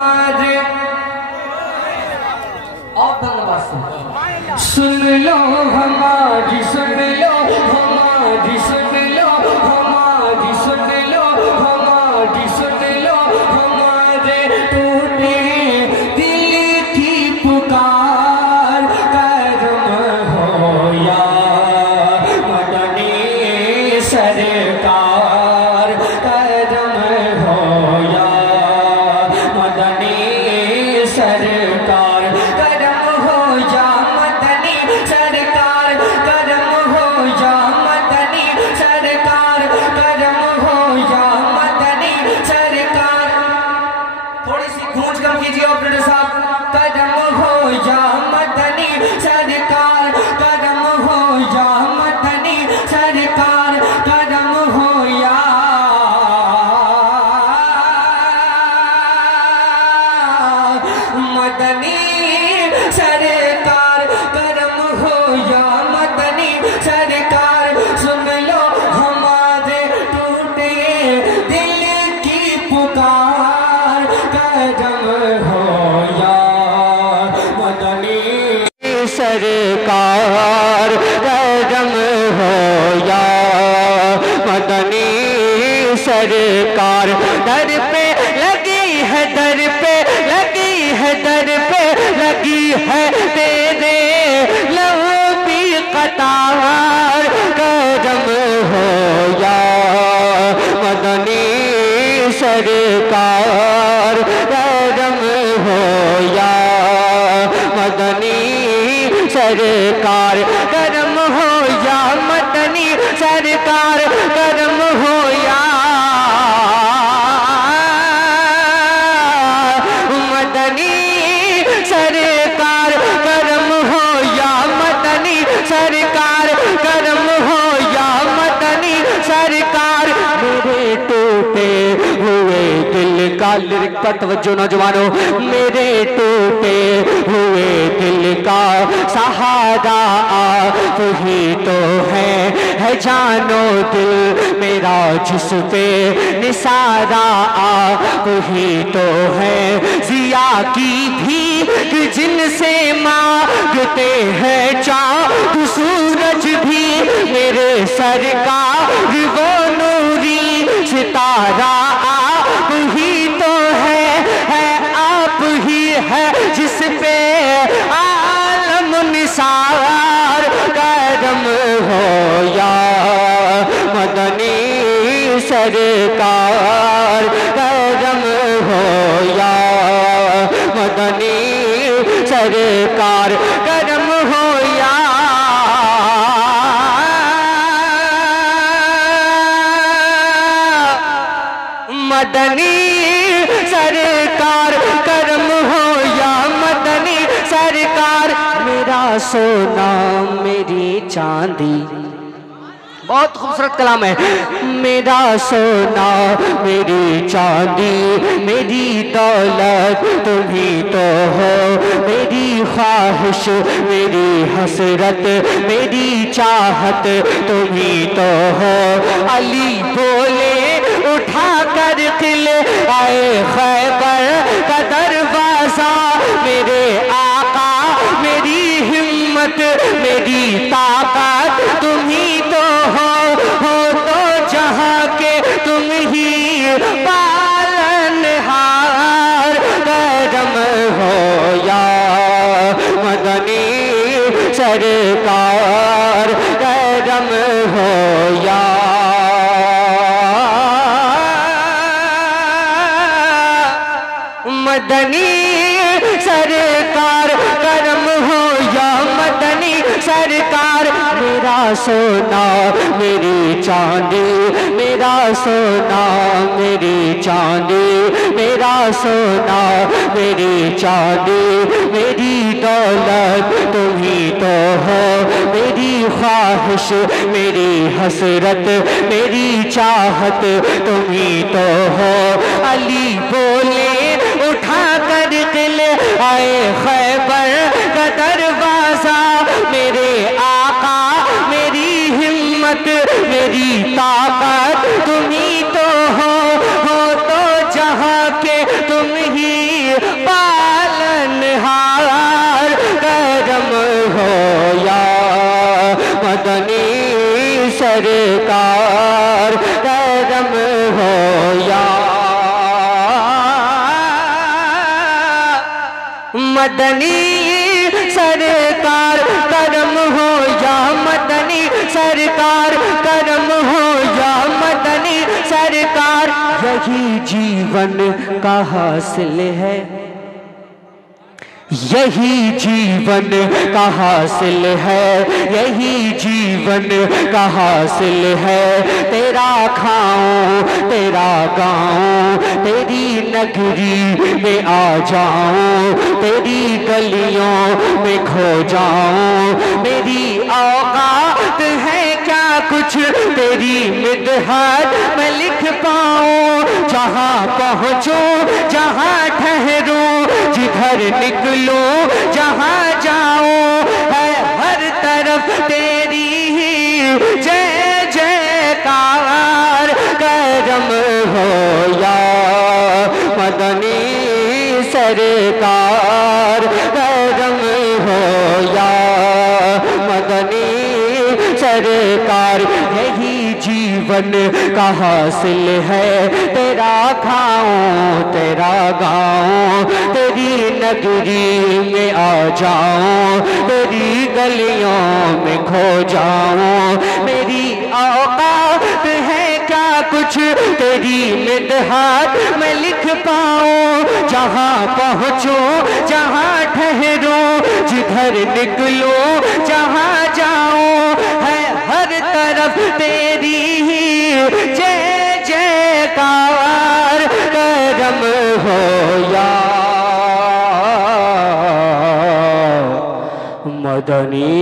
सुन लो हमारी, सुन लो हमारी, सुन लो हमारी, सुन लो हमारी, सुन लो हमारे टूटे दिल की पुकार। करम हो या मदनी सरकार, करम हो या मदनी सरकार, करम हो या मदनी सरकार, करम हो या मदनी सरकार, करम हो या मदनी सरकार। थोड़ी सी गूंज कम कीजिए ऑपरेटर साहब। करम हो या मदनी सरकार, करम हो या मदनी सरकार, करम हो या मदनी सरकार, करम हो या मदनी सरकार। सुन लो हमारे टूटे दिल की पुकार। करम हो या मदनी सरकार, करम हो या मदनी सरकार। दर पे लगी है, दर पे लगी है, दर पे लगी है तेरे लंबी कतार। करम हो या मदनी सरकार, करम हो या मदनी सरकार, करम हो या मदनी सरकार, करम हो या मदनी सरकार, करम हो या मदनी सरकार, करम हो या मदनी सरकार। मेरे टूटे हुए दिल का लिरिक पर तवज्जो नौजवानों, मेरे टूटे हुए दिल का सहारा आप ही तो है जानो दिल मेरा जिस पे निसारा आप ही तो है। जिया की भी जिनसे मांगते हैं चाँद सूरज भी, मेरे सरकार वो नूरी सितारा आप ही तो है आप ही है जिस पे आलम निसार। करम हो या मदनी सरकार, करम हो या मदनी सरकार, करम हो या मदनी सरकार, करम हो या मदनी सरकार। मेरा सोना मेरी चांदी, बहुत खूबसूरत कलाम है। मेरा सोना मेरी चांदी, मेरी दौलत तुम्ही तो हो, मेरी ख्वाहिश मेरी हसरत, मेरी चाहत तुम्ही तो हो। अली बोले उठा कर किले आए खैबर का दरवाजा, मेरे आका मेरी हिम्मत मेरी ताकत तुम्ही तो हो तो जहाँ के तुम ही पालनहार। करम हो या मदनी सरकार, करम हो या मदनी सरकार, करम हो या मदनी सरकार। मेरा सोना मेरी चांदी, मेरा सोना मेरी चांदी, मेरा सोना मेरी चांदी, मेरी दौलत तुम्ही तो हो, मेरी ख्वाहिश मेरी हसरत, मेरी चाहत तुम्ही तो हो। अली बोले उठा कर किले आए खैबर का दरवाजा, मेरे आका मेरी हिम्मत मेरी ताकत तुम्ही तो हो तो जहाँ के तुम ही पालनहार करम हो या मदनी सरकार करम हो या मदनी सरकार करम हो या मदनी सरकार करम हो या मदनी सरकार। यही जीवन का हासिल है, यही जीवन का हासिल है, यही जीवन का हासिल है। तेरा खाऊं तेरा गाऊं तेरी नगरी में आ जाऊं, तेरी गलियों में खो जाऊं। मेरी औकात है क्या कुछ तेरी मिदहत में लिख पाऊं। जहाँ पहुँचूं जहाँ ठहरूं जिधर निकलूं जहाँ जाऊं, है हर तरफ तेरी ही जय जयकार करम हो या मदनी सरकार करम हो या मदनी सरकार। यही जीवन का हासिल है, तेरा खाऊं तेरा गाऊं तेरी नगरी में आ जाऊं, तेरी गलियों में खो जाऊं। मेरी औकात है क्या कुछ तेरी मिदहत में लिख पाऊं। जहाँ पहुँचूं जहाँ ठहरूं जिधर निकलूं जहाँ जाऊं, है हर तरफ तेरी ही जय जयकार करम हो या मदनी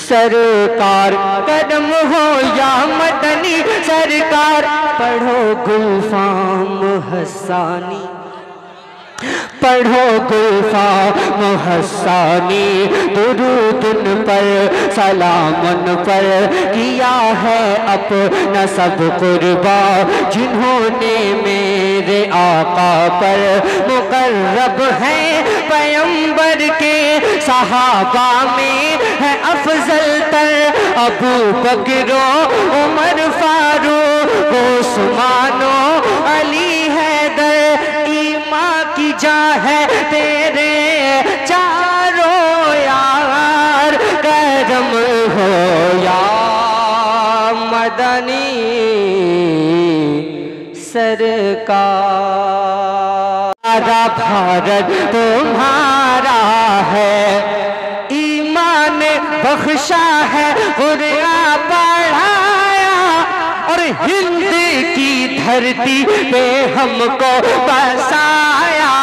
सरकार करम हो या मदनी सरकार। पढ़ो गुलफाम हसानी पढ़ो गुलफाम हसानी दुरूद पर सलामन पर किया है अपना सब कुर्बा। जिन्होंने मेरे आका पर मुकर्रब है पैगंबर के सहाबा में है अफजल तर अबू बकरो उमर फारूक उस्मानो अली हैदर। ईमान की जा है तेरे चारों यार करम हो या मदनी सरकार। सारा भारत तुम्हारा है, ईमान बख्शा है कुरान पढ़ाया और हिंद की धरती पे हमको बसाया।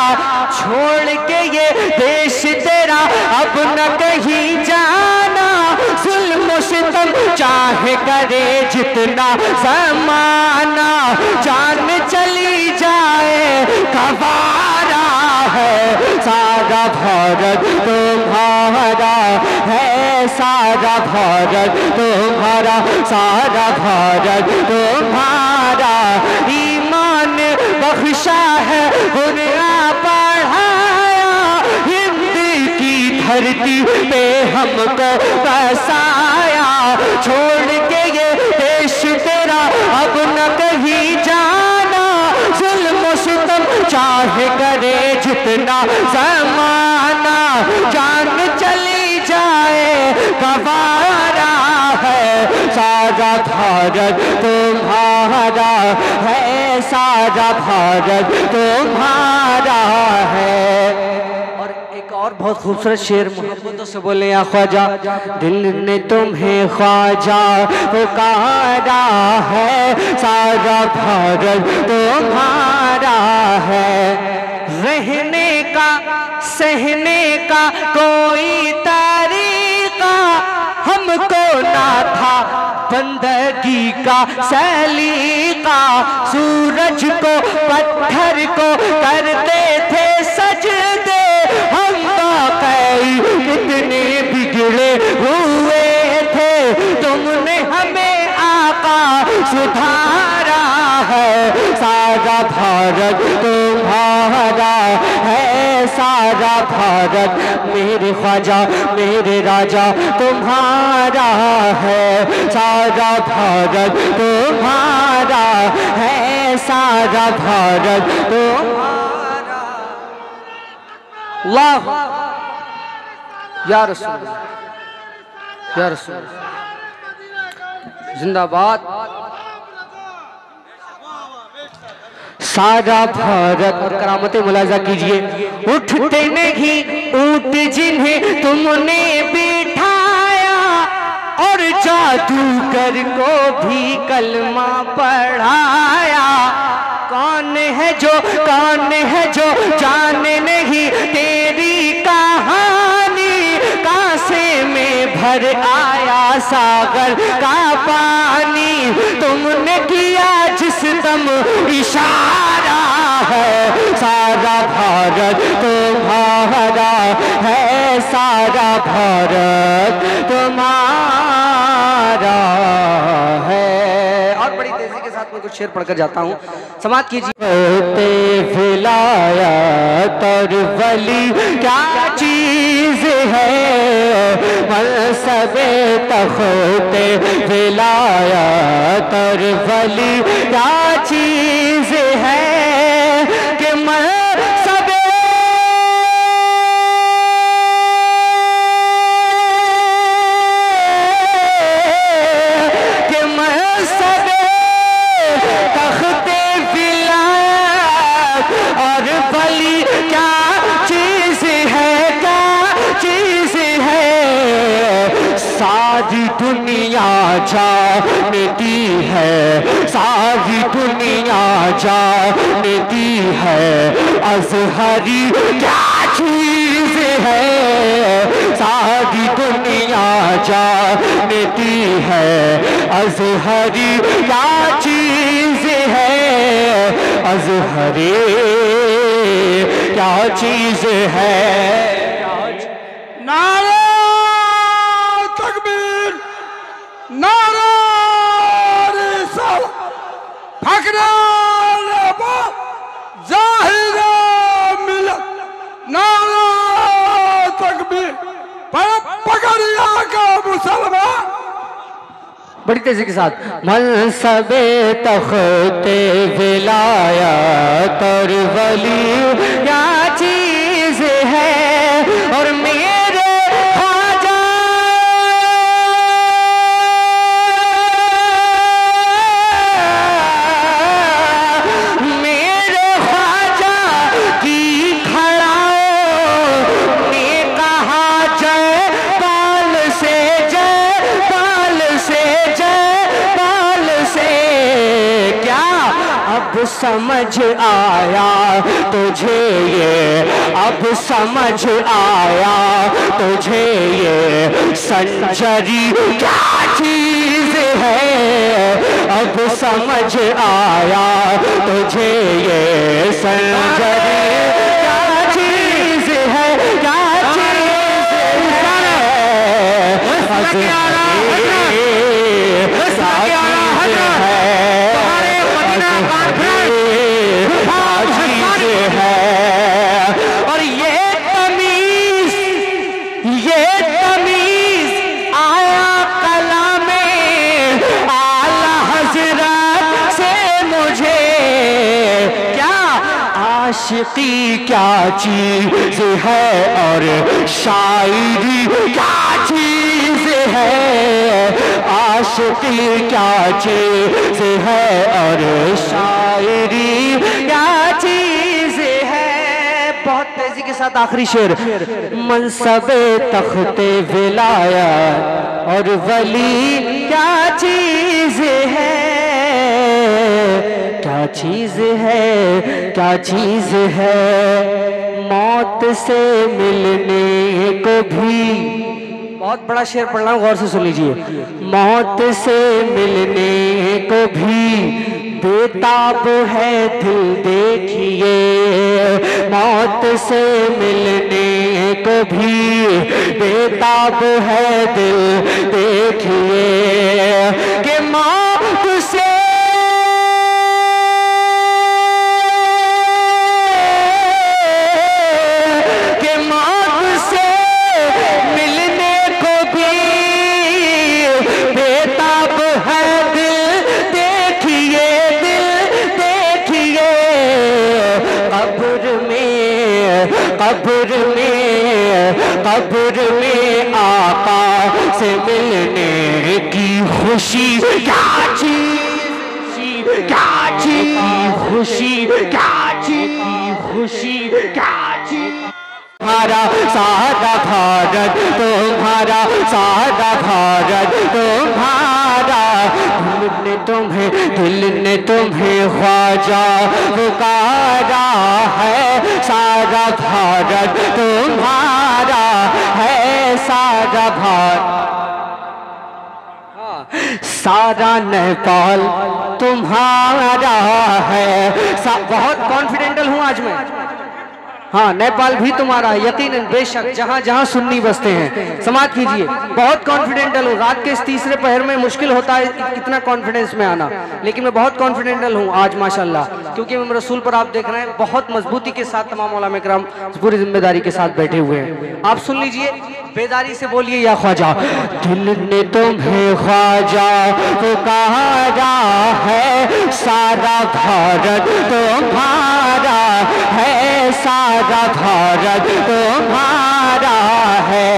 छोड़ के ये देश तेरा अब न कहीं जाना, जुल्म सितम चाहे करे जितना ज़माना, जान चली जाए गवारा है। सारा भारत तुम्हारा है, सारा भारत तुम्हारा, सारा भारत तुम्हारा। ईमान बख्शा है कुरान पढ़ाया, हिंद की धरती पे हमको बसाया। छोड़ के ये देश तेरा अब न कहीं जाना, जुल्म सितम चाहे करे जितना ज़माना, जान चली जाए गवारा है। सारा भारत तुम्हारा है, सारा भारत तुम्हारा है। और एक और बहुत खूबसूरत शेर मोहब्बतों से बोले या ख्वाजा, दिल ने तुम्हें ख्वाजा पुकारा है, सारा भारत तुम्हारा है। रहने का सहने का कोई तरीका हमको ना था, बंदगी का सलीका। सूरज को पत्थर को करते थे सजदे, हम वाकई कितने बिगड़े हुए थे। तुमने हमें आका सुधारा है, सारा भारत तुम्हारा है, सारा भारत मेरे ख्वाजा मेरे राजा तुम्हारा है, सारा भारत तुम्हारा है, सारा भारत तुम्हारा। अल्लाह या रसूल या रसूल जिंदाबाद। सारा भारत और करामतें मुलाजा कीजिए। उठते नहीं ऊंट जिन्हें तुमने बिठाया, और जादूगर को भी कलमा पढ़ाया। कौन है जो जाने नहीं तेरी कहानी, कासे में भर आया सागर का पानी। तुमने किया जिस दम इशारा है, सारा भारत तुम्हारा है, सारा भारत तुम्हारा है। और बड़ी तेजी के साथ मैं कुछ शेर पढ़कर जाता हूँ, समाप्त कीजिए। विलायत और वली क्या चीज है, मनसबे तख्ते विलायत और वली क्या चीज है, कि मनसबे तख्ते विलायत और वली क्या चीज है, क्या चीज है। सारी दुनिया जानती है, सारी दुनिया जानती है, अज़हरी क्या चीज है। सारी दुनिया जानती है, अज़हरी क्या चीज है, अज़हरी क्या चीज है। नारा तकबीर, नारा रिसालत, फखरे ज़ाहिर मिलत, नारा तकबीर, पकड़िया का मुसलमान। बड़ी तेजी के साथ। मनसबे तख्ते विलायत और वली क्या चीज है, और मेरे ख्वाजा मेरे ख्वाजा की खड़ाओं ने कहा जय पाल से, जय पाल से, जय पाल से। क्या अब समझ आया तुझे ये, अब समझ आया तुझे ये संजरी क्या चीज है, अब समझ आया तुझे ये संजरी क्या चीज है, क्या चीज है। और ये तमीज आया कलामे आला हजरत से मुझे। क्या आशिकी क्या चीज है, और शायरी क्या चीज है, आशिकी क्या चीज है, और शायरी क्या चीज है। बहुत तेजी के साथ आखिरी शेर। मनसबे तख्ते विलायत और वली क्या चीज है, क्या चीज है, क्या चीज है। मौत से मिलने को भी, बहुत बड़ा शेर पढ़ रहा हूं, गौर से सुन लीजिए। मौत से मिलने को भी बेताब है दिल देखिए, मौत से मिलने को भी बेताब है दिल देखिए, कि मौत से कब्र में आका से मिलने की खुशी क्या चीज, क्या चीज की खुशी, क्या चीज की खुशी, क्या चीज। तुम्हारा सारा भारत, तुम्हारा सारा भारत तुम्हारा, दिल ने तुम्हें ख्वाजा पुकारा है। सारा भारत तुम्हारा है, सारा भारत, सारा नेपाल तुम्हारा है। बहुत कॉन्फिडेंटल हूँ आज मैं। हाँ, नेपाल भी तुम्हारा है यकीनन, बेशक, जहाँ जहाँ सुन्नी बसते हैं। समाज कीजिए, बहुत कॉन्फिडेंटल हूँ। रात के इस तीसरे पहर में मुश्किल होता है इतना कॉन्फिडेंस में आना, लेकिन मैं बहुत कॉन्फिडेंटल हूँ आज माशाल्लाह, क्योंकि मैं रसूल पर आप देख रहे हैं बहुत मजबूती के साथ तमाम उलमा इकराम पूरी जिम्मेदारी के साथ बैठे हुए हैं। आप सुन लीजिए, बेदारी से बोलिए, या ख्वाजा दिल ने तुम्हें ख्वाजा पुकारा है। सारा भारत तुम्हारा है, सारा भारत तुम्हारा है।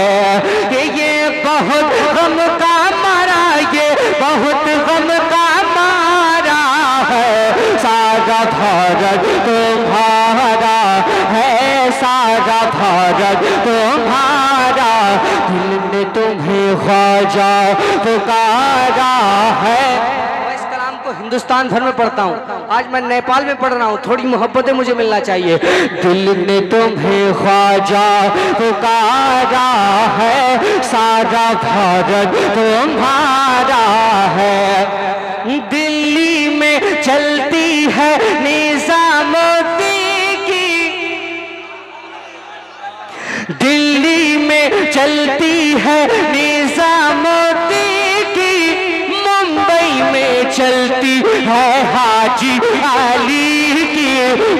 ये बहुत गम का मारा, ये बहुत गम का मारा है। सारा भारत तुम्हारा है, सारा भारत तुम्हारा, दिल ने तुम्हें ख्वाजा पुकारा है। हिंदुस्तान भर में पढ़ता हूँ, आज मैं नेपाल में पढ़ रहा हूँ, थोड़ी मोहब्बतें मुझे मिलना चाहिए। दिल ने तुम्हें ख्वाजा पुकारा है, सारा भारत तुम्हारा है। दिल्ली में चलती है निजामुद्दीन की, दिल्ली में चलती है निजामुद्दीन की, मुंबई में चलती है हाजी अली की,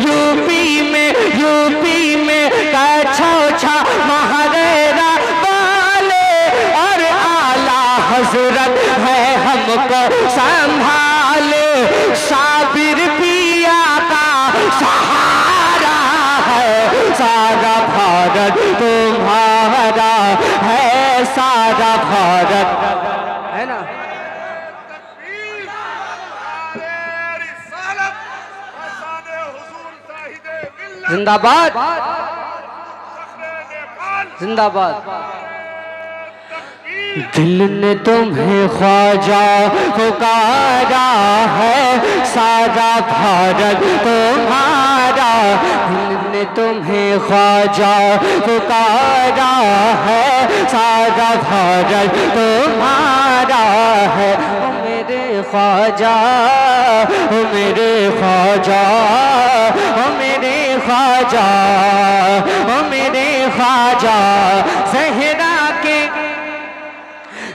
यूपी में कछौछा महारेरा वाले, और आला हजरत है हमको संभाले। साबिर पिया का सहारा है, सारा भारत तुम्हारा है, सारा भारत है ना। जिंदाबाद, जिंदाबाद। दिल ने तुम्हें ख्वाजा पुकारा है, सारा भारत तुम्हारा, दिल ने तुम्हें ख्वाजा पुकारा है, सारा भारत तुम्हारा है। ओ मेरे ख्वाजा, ओ मेरे ख्वाजा, ओ मेरे ख्वाजा, ओ मेरे ख्वाजा,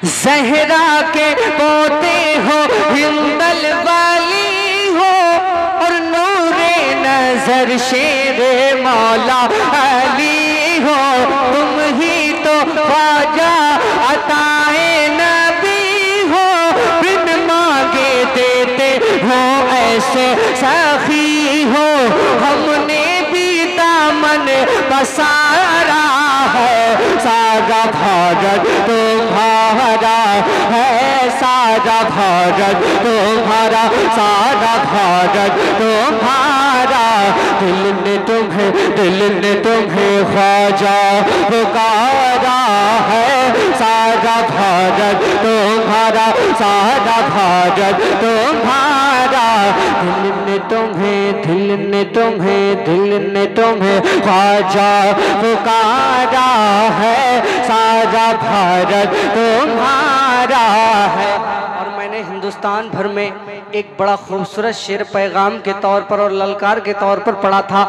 ज़हरा के पोते हो, हिंदल वाली हो, और नूरे नजर शेरे मौला अली हो। तुम ही तो ख्वाजा अताए नबी हो, बिन मांगे देते हो ऐसे सखी हो। हमने भी दामन पसारा है, सारा भारत तुम्हारा है, सारा भारत तुम्हारा, सारा भारत तुम्हारा। दिल ने तुम्हें ख्वाजा पुकारा है, सारा भारत तुम्हारा, सारा भारत तुम्हारा। दिल ने तुम्हें ख्वाजा पुकारा है, सारा भारत तुम्हारा है। और मैंने हिंदुस्तान भर में एक बड़ा खूबसूरत शेर पैगाम के तौर पर और ललकार के तौर पर पढ़ा था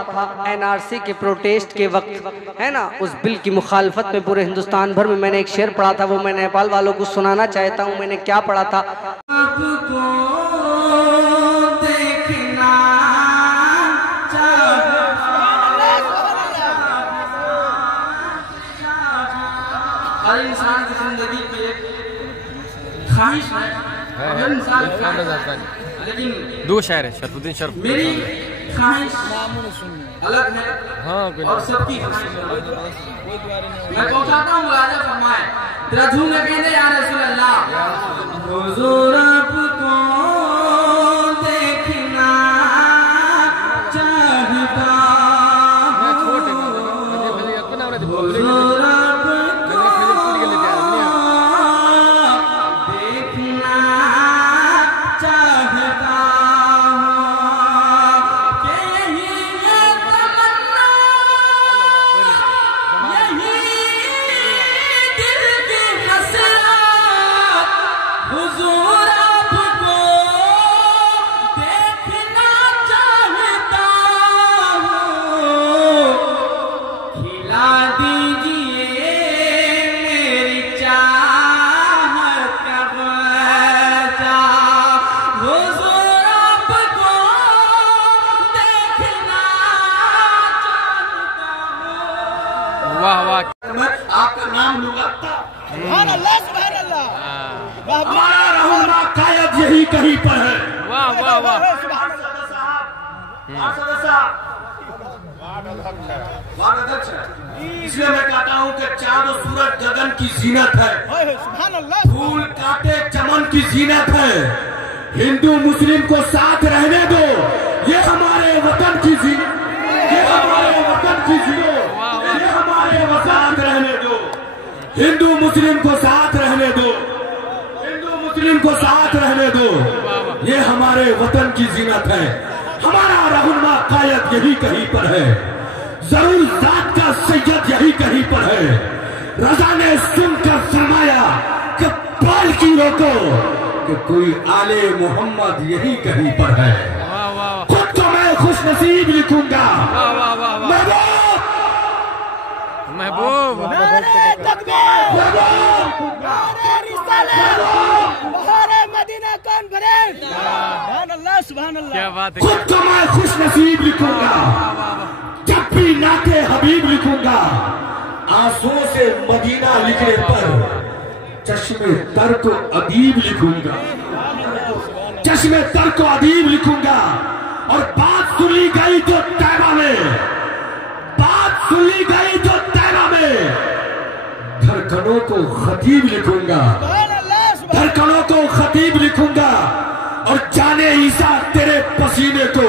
एनआरसी के प्रोटेस्ट के वक्त, है ना, उस बिल की मुखालफत में पूरे हिंदुस्तान भर में मैंने एक शेर पढ़ा था, वो मैं नेपाल वालों को सुनाना चाहता हूँ। मैंने क्या पढ़ा था? हर इंसान की जिंदगी की एक ख्वाहिश है, हर इंसान लेकिन दो शायर है शरफुद्दीन शर्फ। मेरी ख्वाहिश अलग है हाँ और सबकी ख्वाहिश अलग है। मैं पहुंचाता हूँ राजा फरमाए तेरा झूम में कहने या रसूल अल्लाह हुजूर आपको देखना चाहता हुजूर आपको देखना चाहता हूँ यही है तमन्ना यही दिल की हसरत हुजूर आपको देखना चाहता हूँ खिला दीजिए मेरी चाहत का बचा हुजूर आपको देखना चाहता हूँ। वाह वाह। आपका नाम लूंगा सुभान अल्लाह सुभान अल्लाह। हमारा रहनुमा कायद यही कहीं पर है। वाह वाह वाह। वार्ड अध्यक्ष है। इसलिए मैं कहता हूँ कि चांद और सूरज गगन की जीनत है, सुभान अल्लाह। फूल काटे चमन की जीनत है। हिंदू मुस्लिम को साथ रहने दो, ये हमारे वतन की जीनत, ये हमारे वतन की जीनत, ये हमारे वतन रहने दो। हिंदू मुस्लिम को साथ रहने दो, हिंदू मुस्लिम को साथ रहने दो, ये हमारे वतन की जीनत है। हमारा रहनुमा कायद यही कहीं पर है, जरूर जात का सैयद यही कहीं पर है। रजा ने सुनकर फरमाया कि बाल की रोको कि कोई आले मोहम्मद यही कहीं पर है। वाह वाह खुद तो मैं खुश नसीब लिखूंगा। वाह वाह वाह वाह। महबूब नारे तकबीर, नारे रिसालत, बहारे मदीना कॉन्फ्रेंस। सुभान अल्लाह सुभान अल्लाह। क्या बात है। खुद तो मैं खुश नसीब लिखूंगा, जब भी नाते हबीब लिखूंगा। आंसुओं से मदीना लिखने पर चश्मे तर को अदीब लिखूंगा, चश्मे तर को अदीब लिखूंगा। और बात सुनी गई तो तैबा में, बात सुनी गई तो तैबा में धड़कनों को खतीब लिखूंगा, सुभान अल्लाह सुभान धड़कनों को खतीब लिखूंगा। और जाने ईसा तेरे पसीने को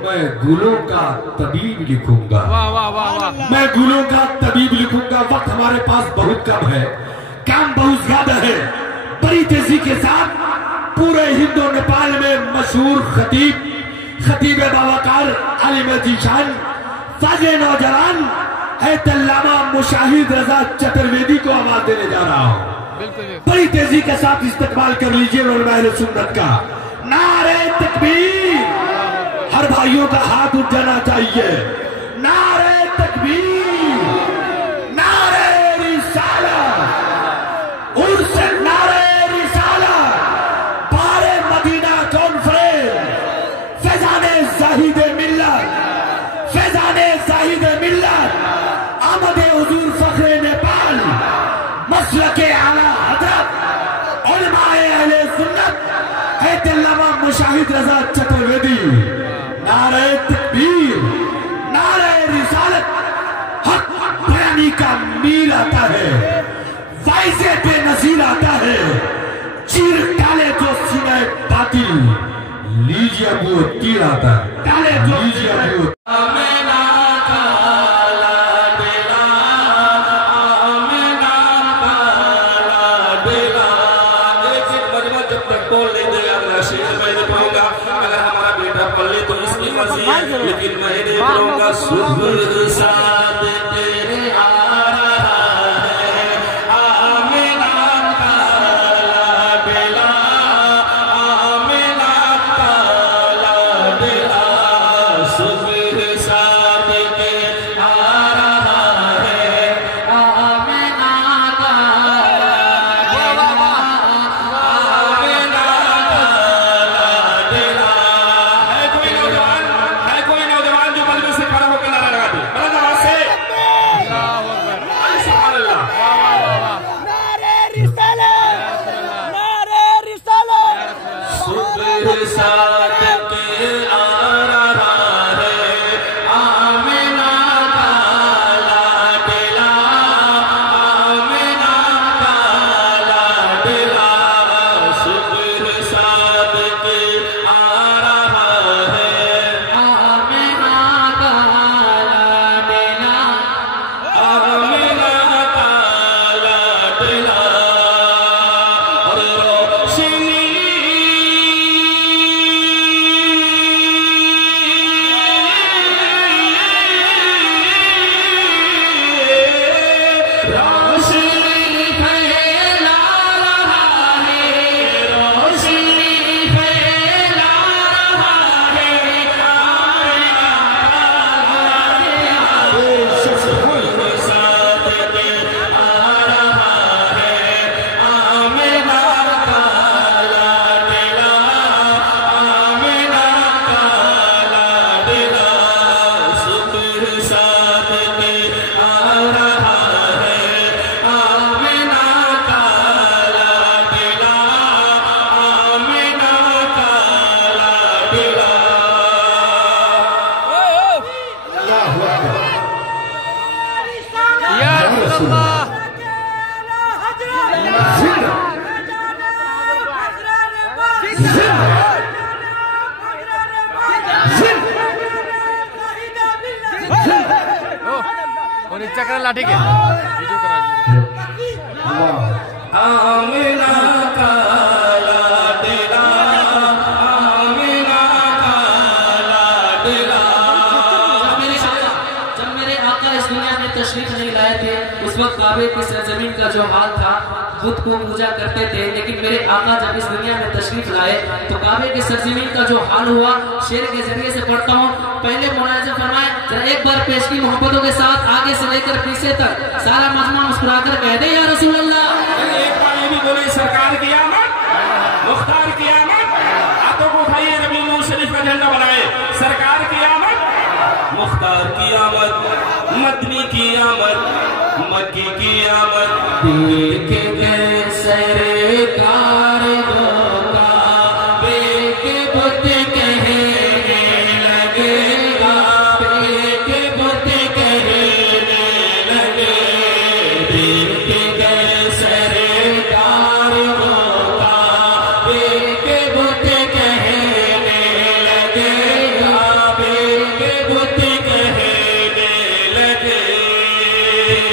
मैं गुलों का तबीब लिखूंगा, वाह वाह वाह वाह। मैं गुलों का तबीब लिखूंगा। वक्त हमारे पास बहुत कम है, काम बहुत ज्यादा है। बड़ी तेजी के साथ पूरे हिंदो नेपाल में मशहूर खतीब खतीब बावकार आलिम जीशान साजे नौजवान है तल्लामा मुशाहिद रजा चतुर्वेदी को आवाज देने जा रहा हूँ। बिल्कुल बड़ी तेजी के साथ इस्तेमाल कर लीजिए उलमाए सुन्नत का। नारे तकबीर, हर भाइयों का हाथ उठ जाना चाहिए। नारे तकबीर, नारे रिसालत, उनसे नारे रिसालत, बारे मदीना कॉन्फ्रेंस, फैजाने जाहिद मिल्लत, फैजाने जाहिद मिल्लत, आमद हुजूर फखरे नेपाल, मसलके आला हजरत उलमाए अहले सुन्नत है अल्लामा मुशाहिद रजा चतुर्वेदी। नारे तकबीर, नारे रिसालत, हक बयानी का मीर आता है, वाइज़े बेनज़ीर आता है। चीर डाले जो सीने बातिल, लीजिए वो तीर आता है। डाले जो लीजिए वो लेकिन मैंने बोलूंगा सुबह साद तेरे आ रहा है, आमिना काला बेला, आमिना काला बेला, सुबह साद तेरे आ रहा है, आमिना काला बेला, आमिना काला बेला। है कोई नौजवान जो बल्ले से खड़ा होकर नारा लगा दे, बड़ा आवाज से सादिक आ रहा है, आमिना का लाडला, आमिना का लाडला, सुबह सादिक आ रहा है, आमिना का लाडला, आमिना का लाडला। और रोशनी रोशनी फैला रहा है, रोशनी फैला रहा है, सादिक आ रहा है, आमिना का लाडला, आमिना का लाडला, सुबह सादिक आ रहा है, आमिना का लाडला, आमिना का लाडला। या रसूलल्लाह। ओ नीचे कर लाठी के वीडियो करा दीजिए। आमिना का लाडला, आमिना का लाडला। जब मेरे आका इस दुनिया में तशरीफ नहीं लाए थे, उस वक्त काबे की सरजमीन का जो हाल था, बुत को पूजा करते थे। लेकिन मेरे आका जब इस दुनिया में तशरीफ लाए तो काबे की सरजमीन का जो हाल हुआ, शेर के जरिए से पढ़ता हूँ। पहले मुलाज़ा फरमाए, जरा एक बार पेशगी मोहब्बतों के साथ आगे से लेकर पीछे तक सारा मजमा मुस्कुराकर कह दे या रसूल अल्लाह। एक बार ये भी बोले, सरकार की आमद, मुख्तार की आमद, हाथों को उठाइए, नबी नूर शरीफ का झंडा बनाए। सरकार की आमद, मुख्तार की आमद, मदनी की आमद, मक्की की आमद। देख गए सरकार को काबे के बुत कहने लगेगा, के बुत कहने लगे। देख गए सरकार को काबे के बुत कहने लगेगा, के बुत कहने लगे।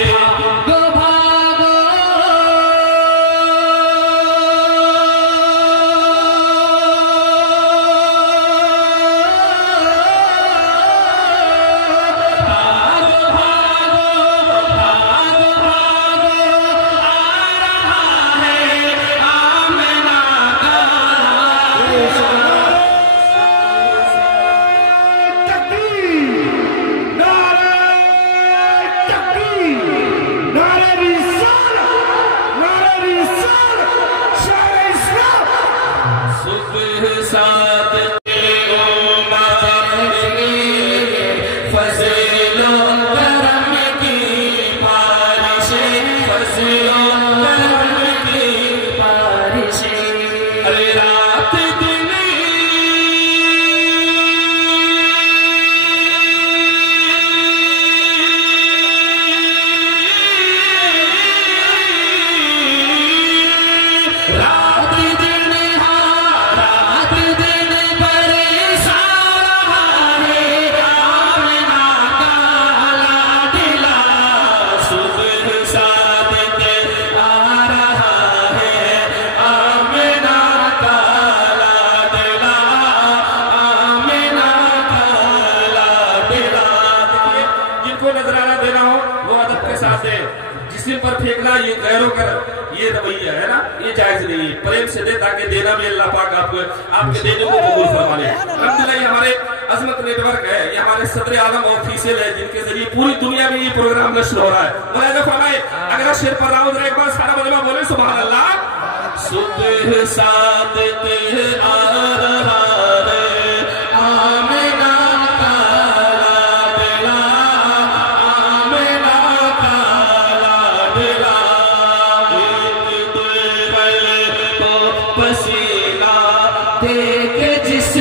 भागो भागो जिस्म पर फेंकना ये गैरों का ये रवैया है ना, ये जायज नहीं है। प्रेम से दे ताकि देना भी अल्लाह पाक आपके देने को कबूल फरमा ले। अल्हम्दुलिल्लाह ये हमारे अजमत नेटवर्क है, ये हमारे सदर आलम ऑफिशियल है, जिनके जरिए पूरी दुनिया में ये प्रोग्राम नश्र हो रहा है। मुलाहिजा फरमाए, अगर शेर पर राउंड एक बार सारा मजमा बोले सुभान अल्लाह। सुबह सादिक आ रहा है, आमिना का लाडला, आमिना का लाडला। एक दुल्हन को पसीना देके जिस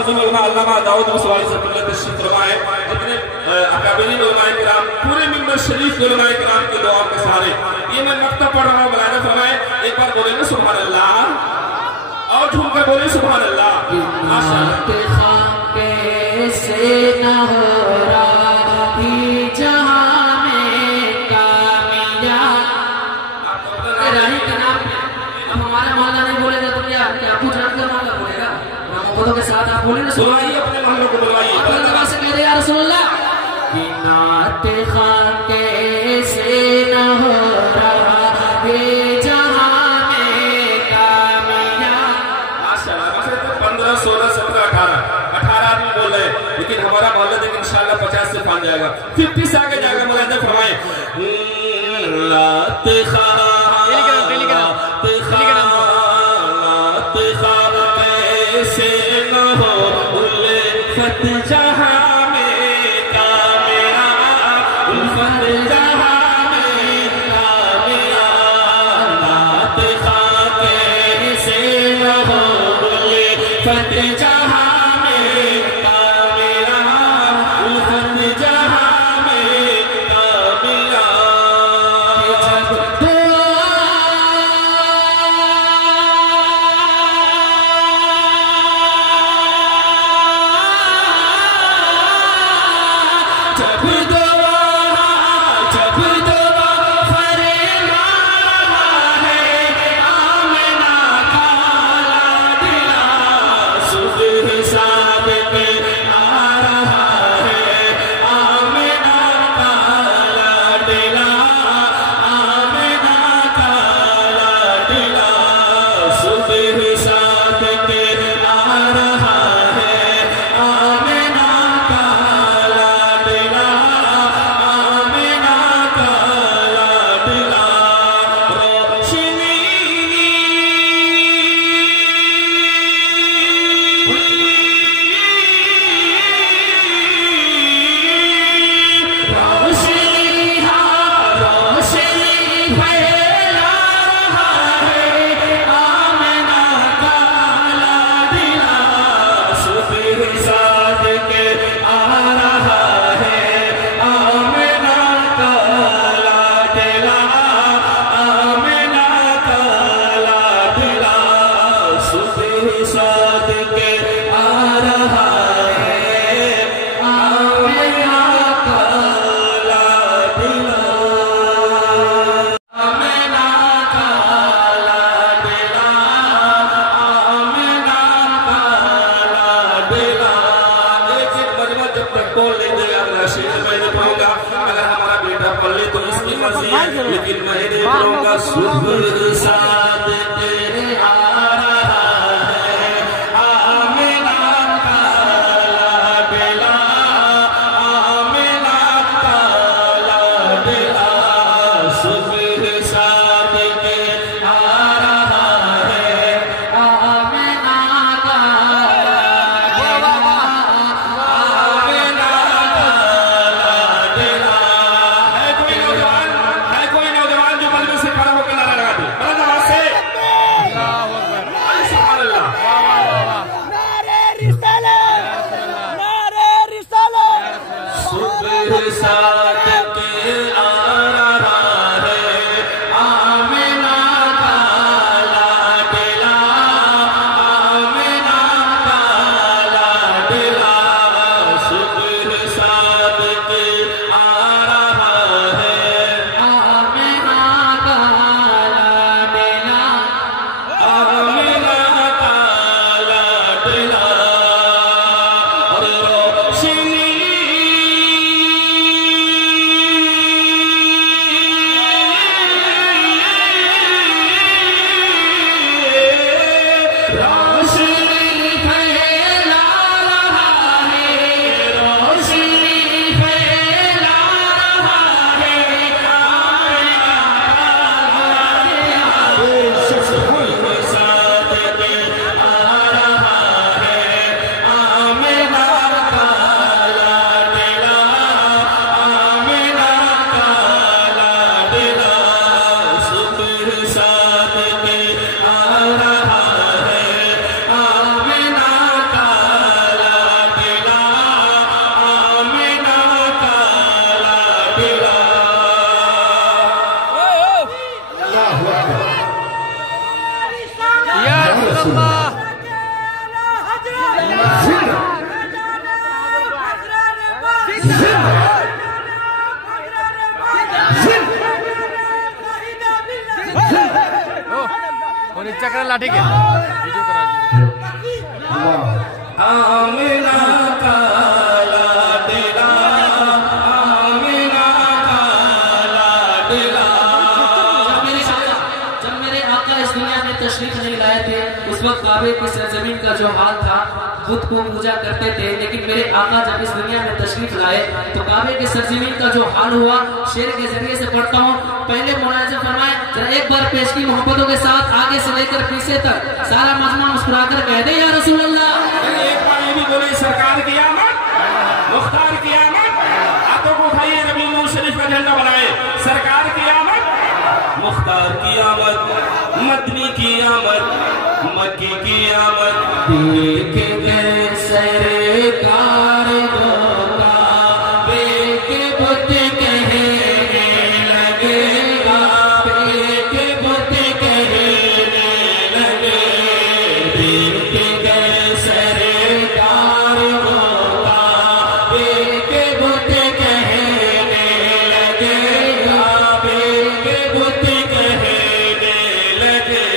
उस्तादुल उलमा अल्लामा दाऊद मुसवाली से तशरीफ फरमाए, जितने अकाबिरीन उलमाए किराम, पूरे मिंबर शरीफ के उलमाए किराम के दुआ के सहारे ये मैं मक्तब पढ़ रहा हूँ, मुलाहिजा फरमाए। एक बार बोले ना सुभान अल्लाह, और झूम कर बोले सुभान अल्लाह। माशाअल्लाह कैसे न हो रही जहां में कामयाब राही के नाम पे। अब हमारा मोहल्ला नहीं बोलेगा तो क्या आपको जानकर मोहल्ला बोलेगा? मोहब्बतों के साथ आप बोले ना सुनाइए, अपने मोहल्लों को बुलवाइए, अपने दरबार से कह दे या रसूलुल्लाह नाते खां कैसे न हो रहा है जहां में कामयाब। 15, 16, 17, 18 आदमी बोल रहे हैं, लेकिन हमारा मोहल्ला देख इंशाल्लाह 50 से पान जाएगा, 50 से आगे जाएगा। मुलाहिजा फरमाए रात कैसे न हो उल्फत जहां में कामयाब, उल्फत जहां में कामयाब, रात कैसे न हो उल्फत जहां में कामयाब, उल्फत जहां में लेकिन मैंने बोलूंगा शुभ साथ तेरे आ रहा है, आमिना का लाडला, आमिना का लाडला, शुभ साथ के आ रहा है, आमिना का लाडला, आमिना का लाडला। है कोई नौजवान जो बल्ले से खड़ा होकर नारा लगा दे, वो नीचे कर लाठी के वीडियो करा आमिना का लाडला, आमिना का लाडला। जब मेरे आका इस दुनिया में तशरीफ नहीं लाए थे, उस वक्त काबे की सरजमीन का जो हाल था, बुत को पूजा करते थे। लेकिन मेरे आका जब इस दुनिया में तशरीफ लाए तो काबे की सरजमीन का जो हाल हुआ, शेर के जरिए से पढ़ता हूँ। पहले मुलाज़िम फरमाए, जरा एक बार पेश की मोहब्बतों के साथ आगे से लेकर पीछे तक सारा मजमा मुस्कुराकर कह दे या रसूल अल्लाह। एक बार ये भी बोले, सरकार की आमद, मुख्तार की आमद, हाथों को उठाइए, नबी नूर शरीफ का झंडा बनाए। सरकार की आमद, मुख्तार की आमद, मदनी की आमद, मक्की की आमद। देख के सरकार को काबे के बुत कहने लगेगा, काबे के बुत कहने लगे। देख के सरकार को काबे के बुत कहने लगे, काबे के बुत कहने लगे।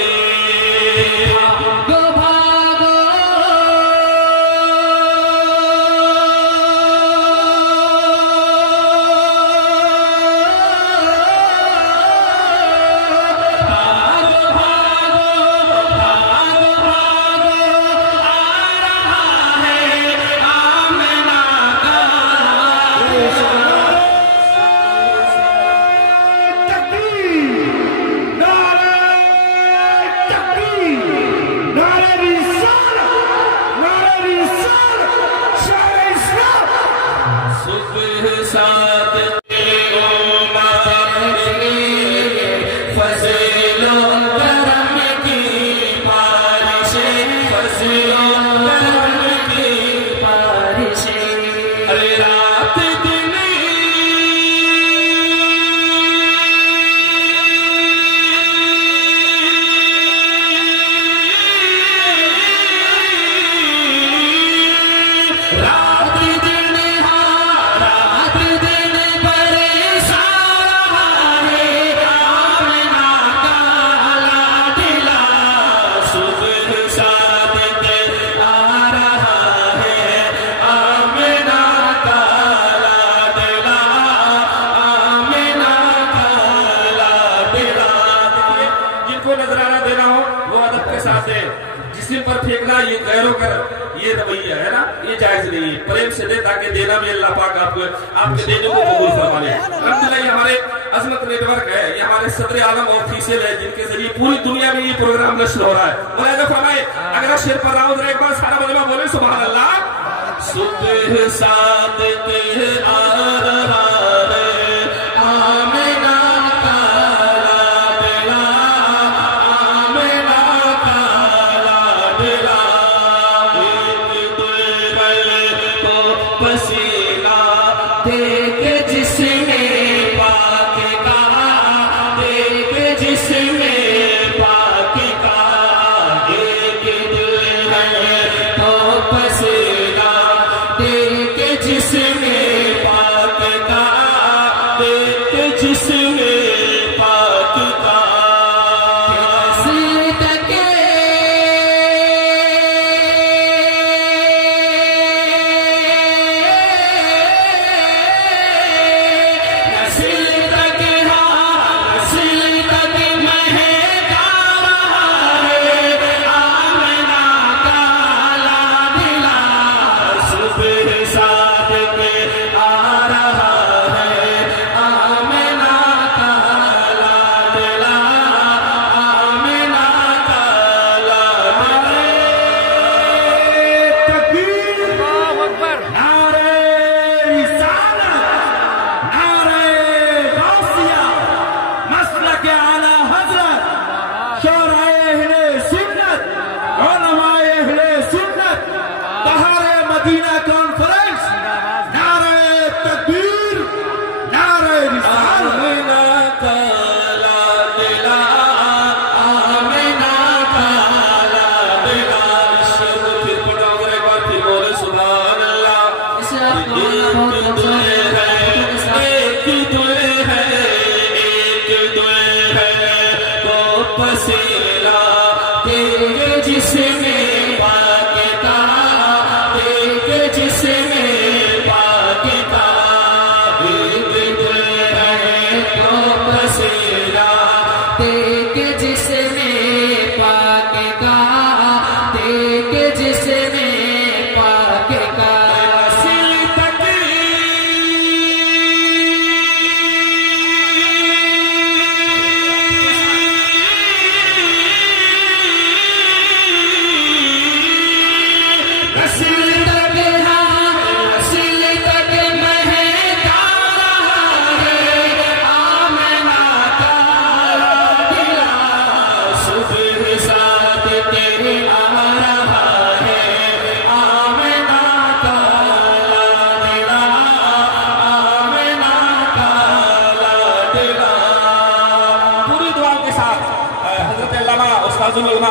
ये रवैया है ना, ये जायज नहीं है। प्रेम से दे ताकि देना भी अल्लाह पाक आपके देने को कबूल फरमा ले। अल्हम्दुलिल्लाह, ये हमारे अजमत नेटवर्क है, ये हमारे सदर आलम ऑफिशियल है, जिनके जरिए पूरी दुनिया में ये प्रोग्राम नश्र हो रहा है। मुलाहिजा फरमाए, अगर शेर पर रहा हूं, एक बार सारा मजमा बोले सुभान अल्लाह। सुबह सादिक आ रहा है, आमिना का लाडला, आमिना का लाडला। पसीना देख जिसमें पाक का, देख जिसमें पाक का। एक दुल्हन तो पसीना देख जिसमें पाक का, देख जिसमें पाक का। मदीना कॉन्फ्रेंस, नारे तकबीर, नारे रिसालत। आमिना का लाडला, आमिना का लाडला। फिर पढ़ो एक बार, फिर बोले सुभान अल्लाह। एक दुल है, एक दुल है, तो पसीना तेरे जिसमें पाकिता तेरे जिसमें पाकिता एक दिल रहे तो बसेरा तेरे जिसमें पाकिता तेरे जिसमें पाकिता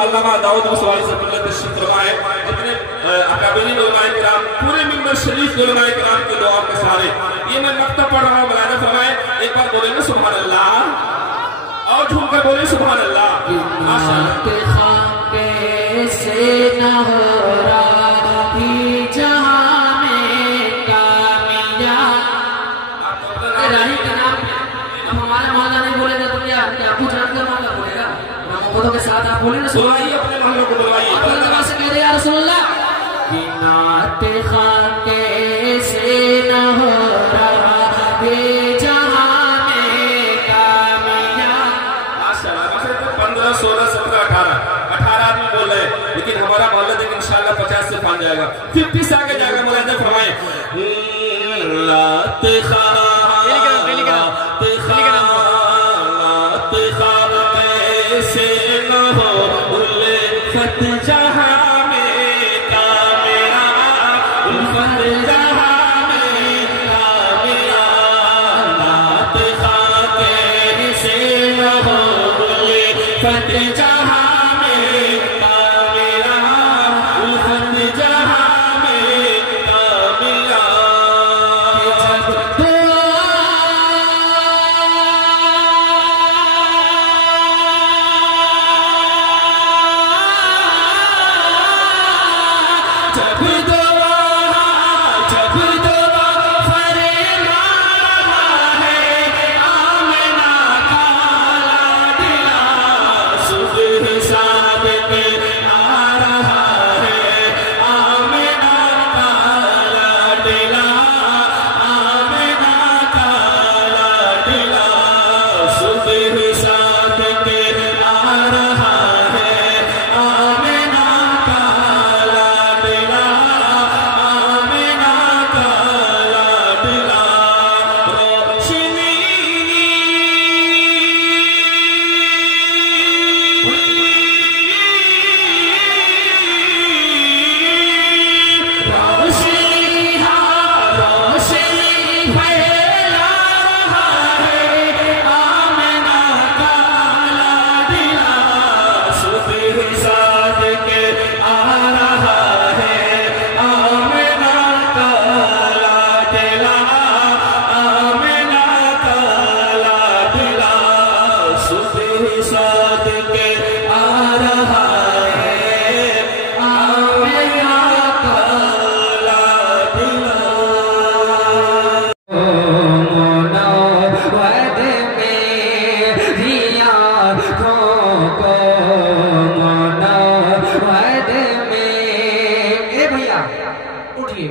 अल्लामा दाऊद मुसवाली से तशरीफ फरमाए जितने अकाबिरीन उलमाए किराम पूरे मिंबर शरीफ के उलमाए किराम के दुआ के सहारे ये मैं मक्तब पढ़ रहा हूँ मुलाज़ा फरमाए एक बार बोले ना सुभान अल्लाह और झूम कर बोले सुभान अल्लाह माशाअल्लाह कैसे न हो रही जहां में कामयाब राही का नाम अब हमारे मौला नहीं बोलेगा तो क्या आपको जानकर मौला बोलेगा मोहब्बतों के साथ आप बोले ना बुलवाइए अपने मोहल्लों को बुलवाइए अपनी ज़बान से कह दे या रसूलुल्लाह कि नात खां कैसे न हो रहा ये जहां में कामयाब माशाअल्लाह 15 16 17 18 आदमी बोल रहे हैं लेकिन हमारा मोहल्ला देखिए इंशाअल्लाह 50 से पान जाएगा 50 से आगे जाएगा मुलाज़ा फरमाए रात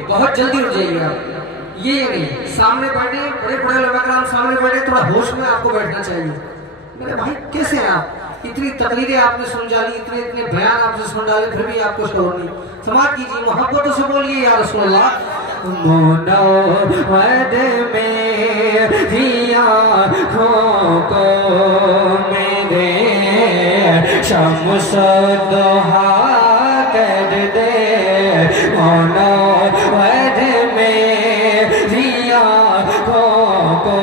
बहुत जल्दी उठ जाइएगा। ये नहीं सामने बैठे, बड़े बड़े लोग सामने बैठे, थोड़ा होश में आपको बैठना चाहिए। मेरे भाई कैसे हैं आप? इतनी तकरीरें आपने सुन डाली, इतने इतने बयान आपसे सुन डाले, फिर भी आपको शोर नहीं। समाज कीजिए, मोहब्बतों से बोलिए या रसूलुल्लाह। मोनव्वत मेरी आँखों को मेरे शम्स दोहा कर दे। मोनव्वत मेरी आँखों को,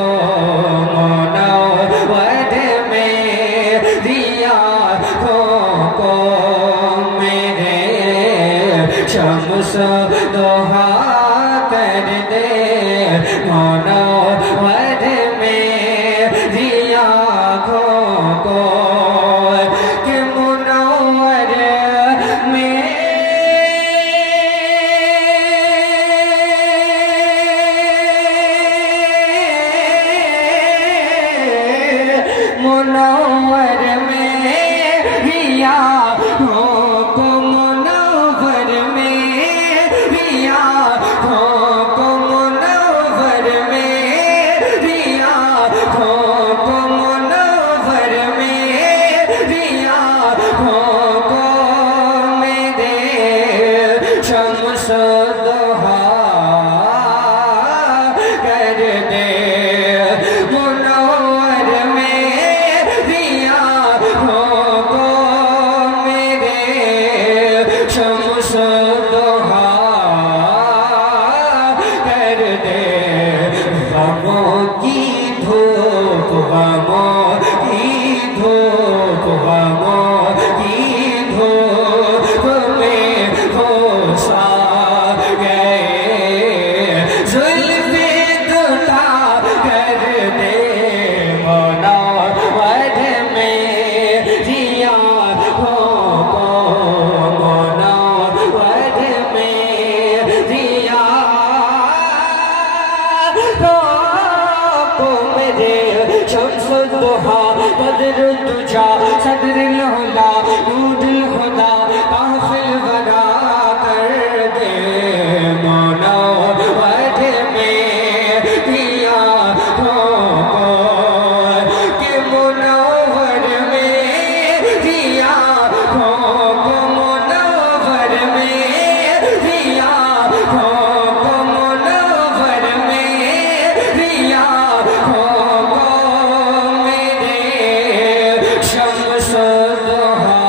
मोनव्वत मेरी आँखों को मेरे शम्स दोहा कर दे। मोनव्वत मेरी आँखों को कि मुनव्वर रिया हो को मुनव्वर में, रिया हो को मुनव्वर में, रिया हो को मुनव्वर में, रिया हो को मेरे शम्स दुहा कर दे मुनव्वर में, रिया हो को मेरे शम्स दुहा कर दे। गमों की धूप, गमों की धूप, गमों की धूप में होशा गए, जुल्फ़े दुटा कर दे मुनव्वर में, रिया हो को मुनव्वर में, रिया हो को मेरे शम्स दुहा बद्र दुजा सदरुल हुदा नूरुल खुदा काफिल वरा कर दे मुनव्वर में, रिया हो को के मुनव्वर में, रिया हो को मुनव्वर में, रिया हो को मुनव्वर में, रिया हो को मेरे शम्स दुहा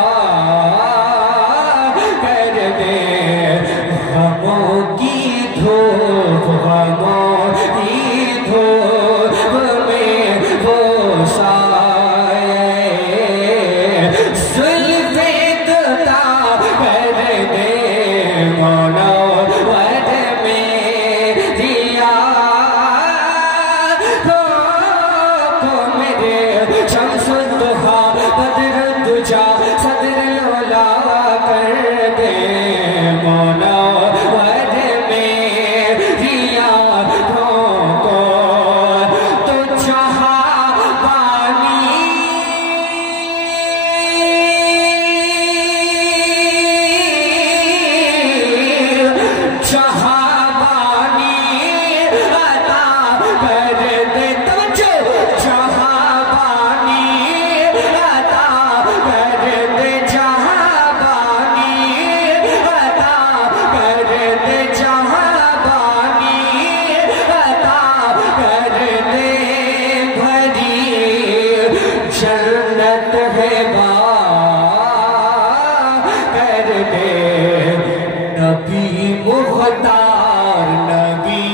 कर दे। गमों की धूप, गमों की धूप में वो साए, जुल्फ़े दुता कर दे मुनव्वर में, रिया हो को मेरे शम्स दुहा बद्र दुजा सदरुल हुदा कर दे मुनव्वर में, रिया हो को तो जहाबानी जहाबानी अता कर दे, तो जो जहाबानी अता कर दे, जहाबानी अता कर दे, जहाबानी अता कर दे, भरी जन्नत है बा कर दे। नबी मुख्तार, नबी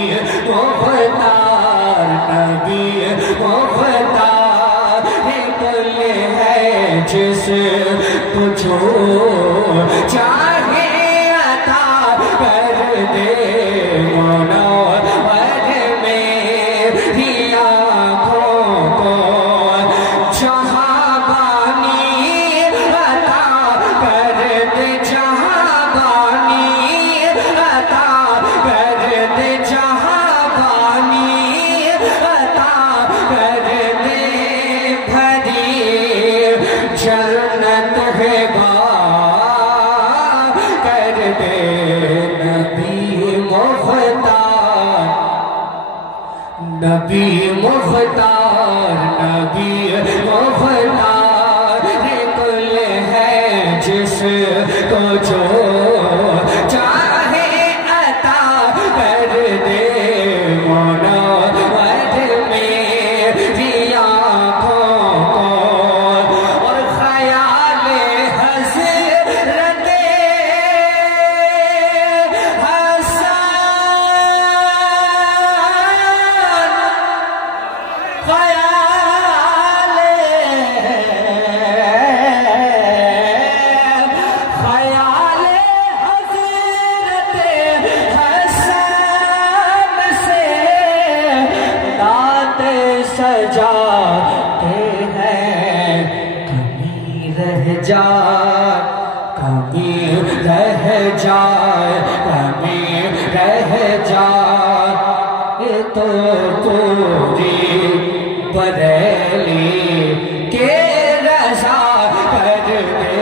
मुख्तार, नबी मुख्तार है कुल है जिस तुझो चाहे अता कर दे मुनव्वर में, रिया हो को जहाबानी अता कर दे, जहाबानी अता कर दे, जहाबानी अता कर दे, भरी जन्नत है बा कर दे। नबी मुख्तार, नबी मुख्तार, नबी मुख्तार है कुल है जिस को जो चाहे अता कर दे मुनव्वर में, रिया हो को और ख्याल हज़रत हसन, ख्याल सजाते हैं, कमी रह जाए, कमी रह जाए, कमी रह जाए तो पूरी बरेली के रज़ा कर दे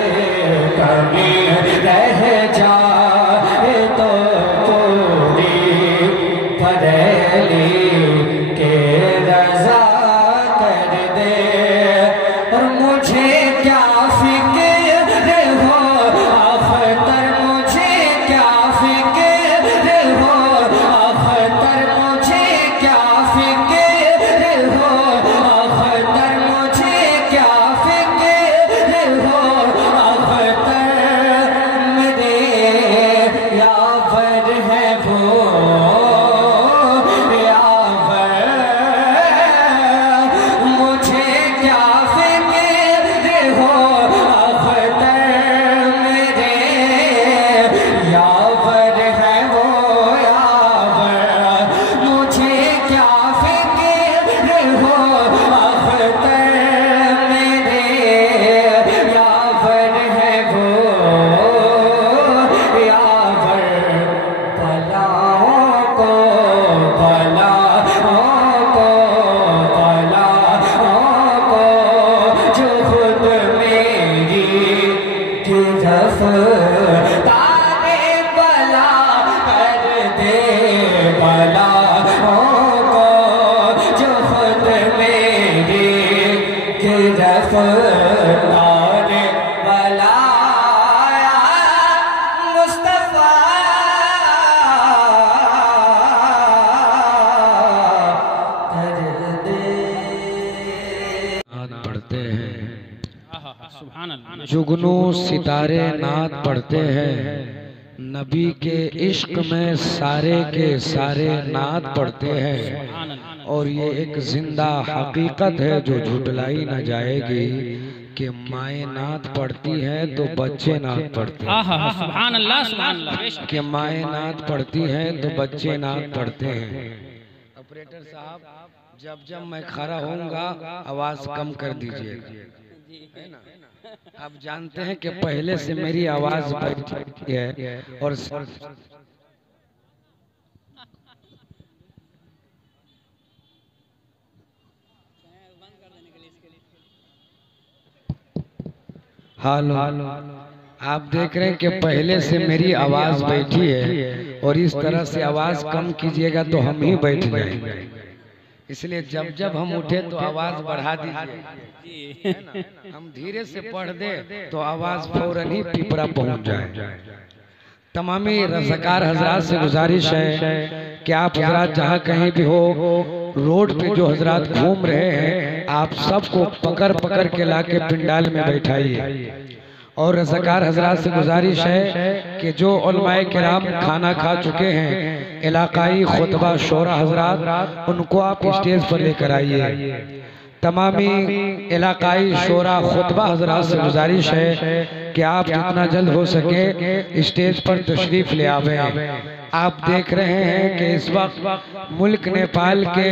वो यावर बलाओं को जो खुद मेरी तारे बला कर दे बलाओं को जो खुद मेरी तारे बलाया मुस्तफा कर दे। पढ़ते हैं जुगनू सितारे नात पढ़ते हैं, नबी के इश्क में सारे के सारे नात पढ़ते हैं। और ये एक जिंदा हकीकत है जो झुटलाई न जाएगी कि माए नात पढ़ती है तो बच्चे नात पढ़ते हैं। कि माए नात पढ़ती है तो बच्चे नात पढ़ते हैं। ऑपरेटर साहब, जब जब मैं खड़ा होऊंगा आवाज कम कर दीजिएगा, है ना? आप जानते हैं कि पहले से मेरी आवाज बढ़ती है और हेलो, आप देख रहे हैं कि पहले से मेरी आवाज बैठी है और इस तरह से आवाज कम कीजिएगा तो हम ही बैठ जाएंगे। इसलिए जब जब हम उठे तो आवाज बढ़ा दीजिए, हम धीरे से पढ़ दे तो आवाज फौरन ही पिपरा पहुंच जाए। तमामी रज़ाकार हजरात से गुजारिश है कि आप हजरात जहाँ कहीं भी हो, रोड पे जो हजरात घूम रहे हैं, आप सबको पकड़ पकड़ के लाके पिंडाल में बैठाइए। और रज़ाकार हजरात से गुजारिश है कि जो उलमाए किराम खाना खा चुके हैं, इलाकाई खुतबा शोरा हजरात, उनको आप स्टेज पर लेकर आइए। तमामी इलाकाई शोरा खुतबा हजरात से गुजारिश है कि आप जितना जल्द हो सके स्टेज पर तशरीफ ले आवें। आप देख रहे हैं कि इस वक्त मुल्क नेपाल के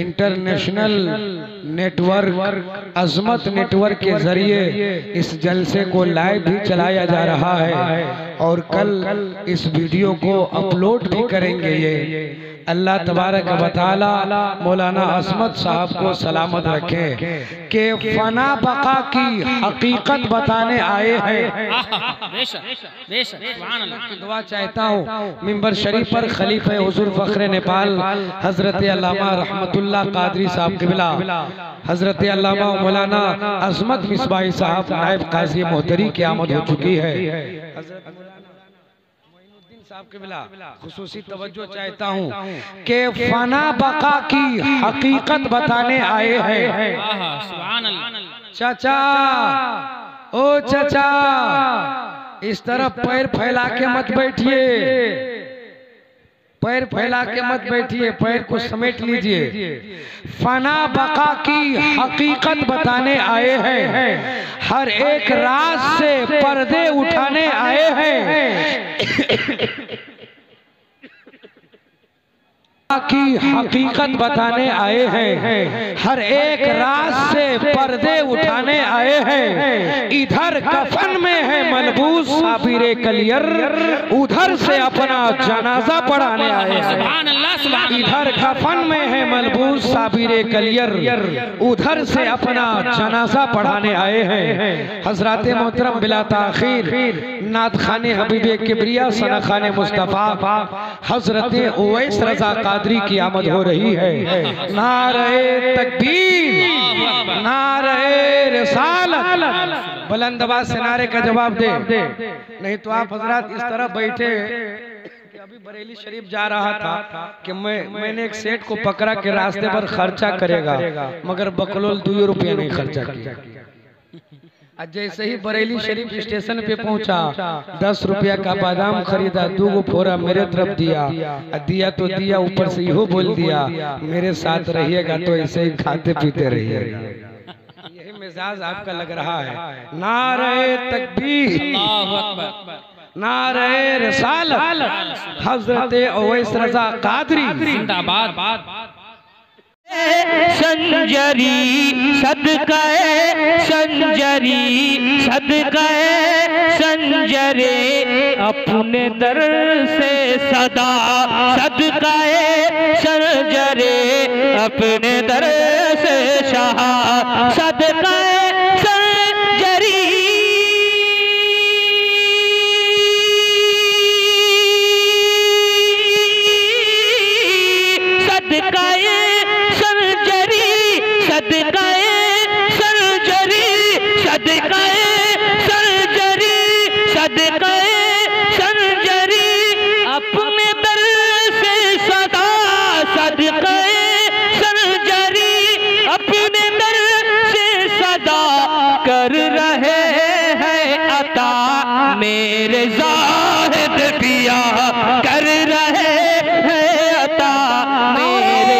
इंटरनेशनल नेटवर्क अजमत नेटवर्क के जरिए इस जलसे को लाइव भी चलाया जा रहा है और कल इस वीडियो को अपलोड भी करेंगे। ये अल्लाह तबारक व तआला मौलाना असमत साहब को सलामत रखे कि फना बका की हकीकत बताने आए हैं। दुआ चाहता हूँ मिंबर शरीफ पर खलीफे हुजूर फखरे नेपाल हजरत अल्लामा रहमतुल्लाह कादरी साहब क़िबला, हजरत अल्लामा मौलाना असमत मिसबाही साहब नायब काजी मोहतरी की आमद हो चुकी है। साहब के बिला खुसूसी तवज्जो चाहता हूँ कि फना बका की हकीकत बताने आए हैं। चाचा, ओ चाचा, इस तरफ पैर फैला के मत बैठिए, पैर फैला के मत बैठिए, पैर को समेट लीजिए। फना बका की हकीकत बताने आए हैं, हर एक राज से पर्दे उठाने आए हैं। की हकीकत बताने आए हैं, हर एक राज से पर्दे उठाने आए हैं। इधर कफन में है मलबूस साबिरे कलियर, उधर से अपना जनाजा पढ़ाने आए हैं। इधर कफन में है मलबूस साबिरे कलियर, उधर से अपना जनाजा पढ़ाने आए हैं। हजरत मोहतरम बिला ताखीर नात खाने हबीबे किबरिया सना खाने मुस्तफा हजरत उवैस रजा कादरी की आमद हो रही है। नारे तकबीर, नारे रिसालत, बुलंद आवाज से नारे का जवाब दे। नहीं तो आप हजरात इस तरह बैठे कि अभी बरेली शरीफ जा रहा था कि मैंने एक सेठ को पकड़ा के रास्ते पर खर्चा करेगा, मगर बकलोल 2 रुपया नहीं खर्चा किया। जैसे ही बरेली शरीफ स्टेशन पे पहुंचा, 10 रुपया का बादाम खरीदा, 2 फोरा मेरे तरफ दिया तो दिया, ऊपर से इहो बोल दिया मेरे साथ रहिएगा तो ऐसे ही खाते पीते रहिएगा। यही मिजाज आपका लग रहा है। नारे तकबीर, नारे रिसालत, हजरत उवैस रजा कादरी जिंदाबाद। संजरी सदक़े, संजरी सदक़े संजरे अपने दर से सदा सदकाए संजरे अपने दर से शाह सदकाए संजरी सदकाए संजरी सदकाए संजरी सदकाए संजरी सदकाए संजरी अपने दर से सदा सदकाए संजरी अपने दर से सदा कर रहे हैं अता मेरे ज़ाहिद पिया कर रहे हैं अता मेरे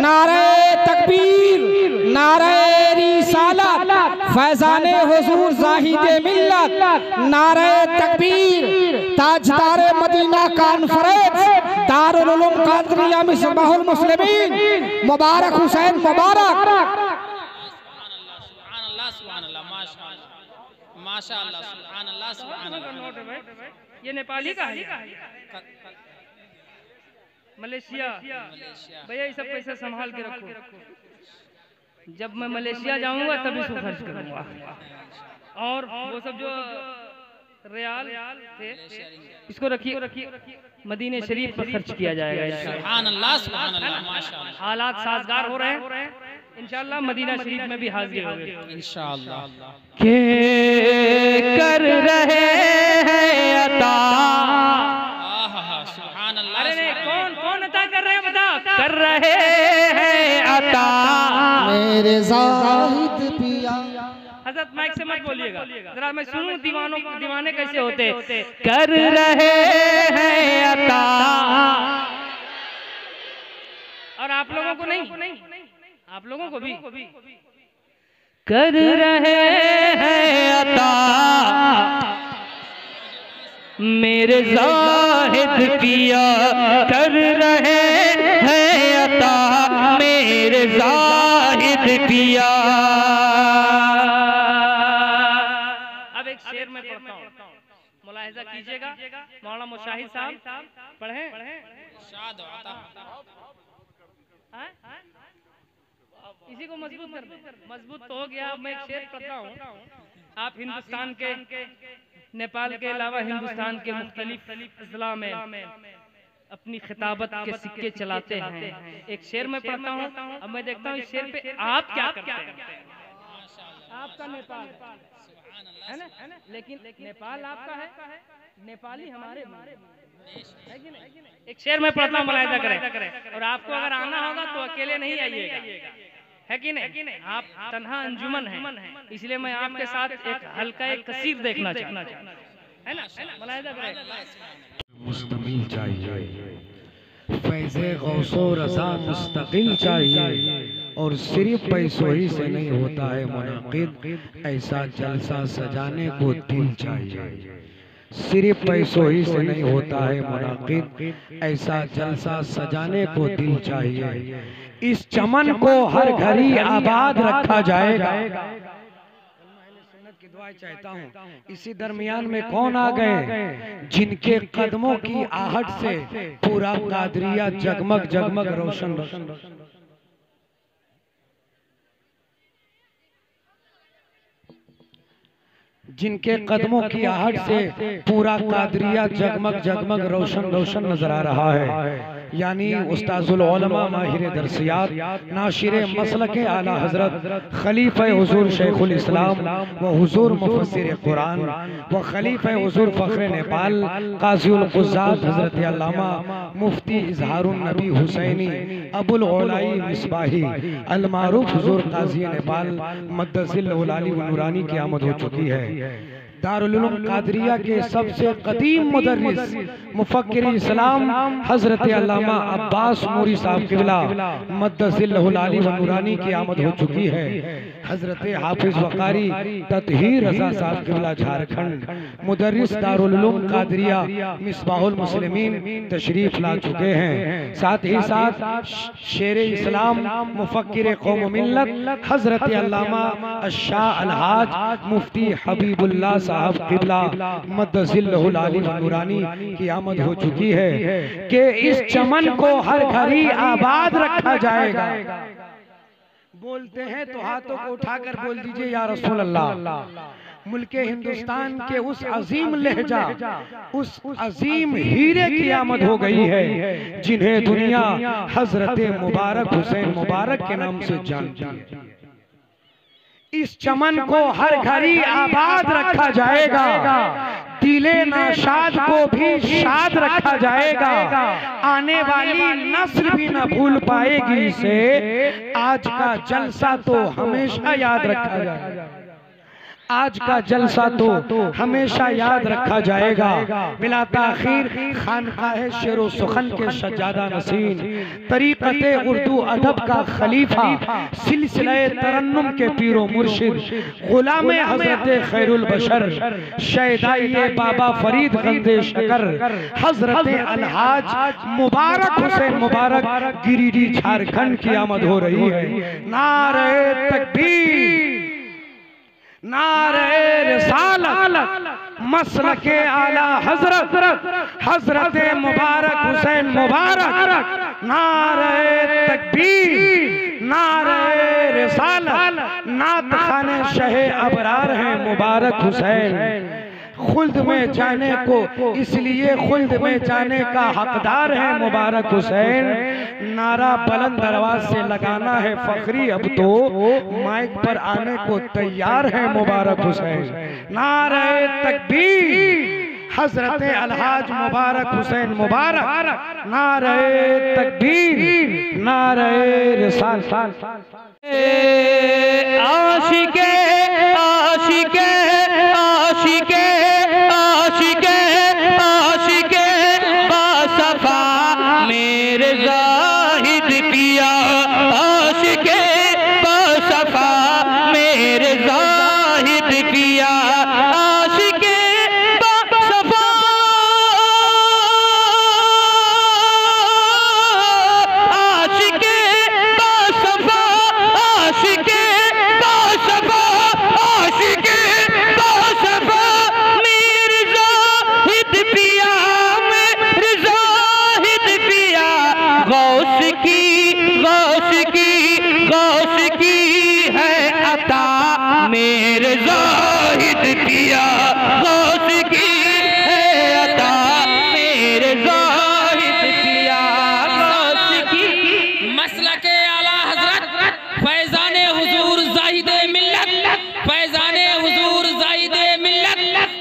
नारे तकबीर नारे रिसालत फैजाने हुजूर ज़ाहिदे मिल्लत नारे तकबीर ताजदार मदीना कॉन्फ्रेंस दारुल उलूम कादरिया मिसबाहुल मुस्लिमीन मुबारक हुसैन मुबारक। माशाअल्लाह सुभानअल्लाह सुभानअल्लाह। ये नेपाली का है, मलेशिया भैया ये सब पैसा संभाल के रखो, जब मैं मलेशिया जाऊंगा तभी इसको खर्च करूंगा। और वो सब जो रियाल थे इसको रखिए मदीने शरीफ पर खर्च किया जाएगा। सुभानअल्लाह सुभानअल्लाह माशाअल्लाह। हालात साजगार हो रहे हैं, इंशाअल्लाह मदीना शरीफ में भी हाजिर होंगे इंशाअल्लाह। के कर रहे हैं अता सुभानअल्लाह। अरे नहीं, कौन अता कर रहे हैं बता? कर रहे हैं अता मेरे ज़ाहिद पिया। हजरत माइक से मत बोलिएगा, जरा मैं सुनूं दीवाने कैसे होते। कर रहे हैं अता और आप लोगों को नहीं, आप लोगों को भी कर रहे हैं अता मेरे ज़ाहिद पिया कर रहे हैं अता मेरे ज़ाहिद पिया। अब एक शेर में पढ़ता हूँ, मुलाहिजा कीजिएगा। मौलाना मुशाहिद साहब पढ़ें। इसी को मजबूत कर, मजबूत तो हो गया। अब मैं एक शेर पढ़ता हूँ। आप हिंदुस्तान के, नेपाल के अलावा हिंदुस्तान के मुख्तलिफ अजला में अपनी खिताबत के सिक्के चलाते हैं। एक शेर में पढ़ता हूँ, अब मैं देखता हूँ इस शेर पे आप क्या करते हैं। आपका नेपाल है ना, लेकिन नेपाल आपका है, नेपाली हमारे है कि नहीं? एक शेर में पढ़ता हूँ, मुलाहिजा करें। और आपको अगर आना होगा तो अकेले नहीं आइएगा, है कि नहीं? आप तन्हा अंजुमन है, इसलिए मैं आपके साथ एक हल्का एक कसीर देखना चाहता हूं, है ना? मुलाहिजा करें। मुस्तमिल चाहिए, फैज़े गौसो रज़ा मुस्तकिल चाहिए, और सिर्फ पैसों ही से नहीं होता है मुनाकिद, ऐसा जलसा सजाने को दिल चाहिए। सिर्फ पैसों ही से नहीं होता है मुनाकिद, ऐसा जलसा सजाने को दिल चाहिए। इस चमन को हर घड़ी आबाद रखा जाएगा। की दुआ चाहता हूँ। इसी दरमियान में कौन आ गए जिनके कदमों की आहट से पूरा कादरिया जगमग जगमग रोशन रोशन। जिनके कदमों की आहट से पूरा कादरिया जगमग जगमग रोशन रोशन नजर आ रहा है, यानी उस्ताजुल उलमा माहिर दरसियात नाशिर मसलक आला हजरत खलीफा हुजूर शेखुल इस्लाम व हुजूर मुफस्सिर कुरान व खलीफा हुजूर फखरे नेपाल काज़ीउल क़ुज़्ज़ात हजरत अल्लामा मुफ्ती इजहारुन नबी हुसैनी अबुल औलाई मिसबाही अल मारूफ हुजूर काजी नेपाल मद्दसिल औलाली व नूरानी की आमद हो चुकी है। दारुल उलूम कादरिया के सबसे कदीम मुदर्रिस मुफक्किर इस्लाम हजरत अल्लामा अब्बास नूरी साहब किबला मद्दसिल्लहुल आली व नूरानी की आमद हो चुकी है। हजरत हाफिज वकारी ततहीर रजा साहब किबला झारखंड मुदर्रिस दारुल उलूम कादरिया मिसबाहुल मुस्लिमीन तशरीफ ला चुके हैं। साथ ही साथ शेर इस्लाम मुफक्किर कौम मिल्लत हजरत अल्लामा अशाह अलहाज मुफ्ती हबीबुल्लाह साहब किबला मद्दसिल्लहुल आली व नूरानी की आमद हो चुकी है कि इस चमन को हर घड़ी आबाद रखा जाएगा। बोलते हैं तो हाथों को उठाकर बोल दीजिए या रसूल अल्लाह। मुल्के हिंदुस्तान के उस अजीम लहजा, उस अजीम हीरे की आमद हो गई है जिन्हें दुनिया हजरत मुबारक हुसैन मुबारक के नाम से जानती है। इस चमन को हर घड़ी आबाद रखा जाएगा, दिले नाशाद को भी शाद रखा जाएगा। आने वाली नस्ल भी न भूल पाएगी इसे। आज का जलसा तो हमेशा याद रखा जाएगा, आज का जलसा तो हमेशा याद रखा जाएगा। बिला ताखीर खानकाह शेरो सुखन के सज्जादा नसीन, तरीक़ते उर्दू अदब का खलीफा, सिलसिले तरन्नुम के पीरो मुर्शिद, गुलामे हजरत खैरुल बशर, शहदाए बाबा फरीद गंदे शकर, हजरत अलहाज मुबारक हुसैन मुबारक गिरिडीह झारखंड की आमद हो रही है। नारे तकबीर, नारे रिसालत, मसलके आला हजरत हजरत मुबारक हुसैन मुबारक। नारे तकबीर, नारे रिसालत, नात खाने शहे अबरार हैं मुबारक हुसैन। खुल्द में जाने को इसलिए खुल्द में जाने का हकदार है मुबारक हुसैन। नारा बुलंद दरवाज से लगाना है फखरी, अब तो माइक पर आने को तैयार है मुबारक हुसैन। नारे तकबीर, हजरत अलहाज मुबारक हुसैन मुबारक। नारे तकबीर, नारे रिसालत। आशिके आशिके आशिके आशिके आशिके बासफा मेरे जाहिद पिया, आशिके बासफा मेरे जाहिद पिया, आशिके बासफा आशिके बासफा आशिके बासफा आशिके बासफा मेरे जाहिद पिया, मेरे जाहिद पिया। गौस की है अता मेरे जाहिद पिया, गौस की है अता मेरे जाहिद पिया, गौस की। मसलके आला हजरत फैजाने हुजूर जाहिदे मिल्लत, फैजाने हुजूर जाहिदे मिल्लत,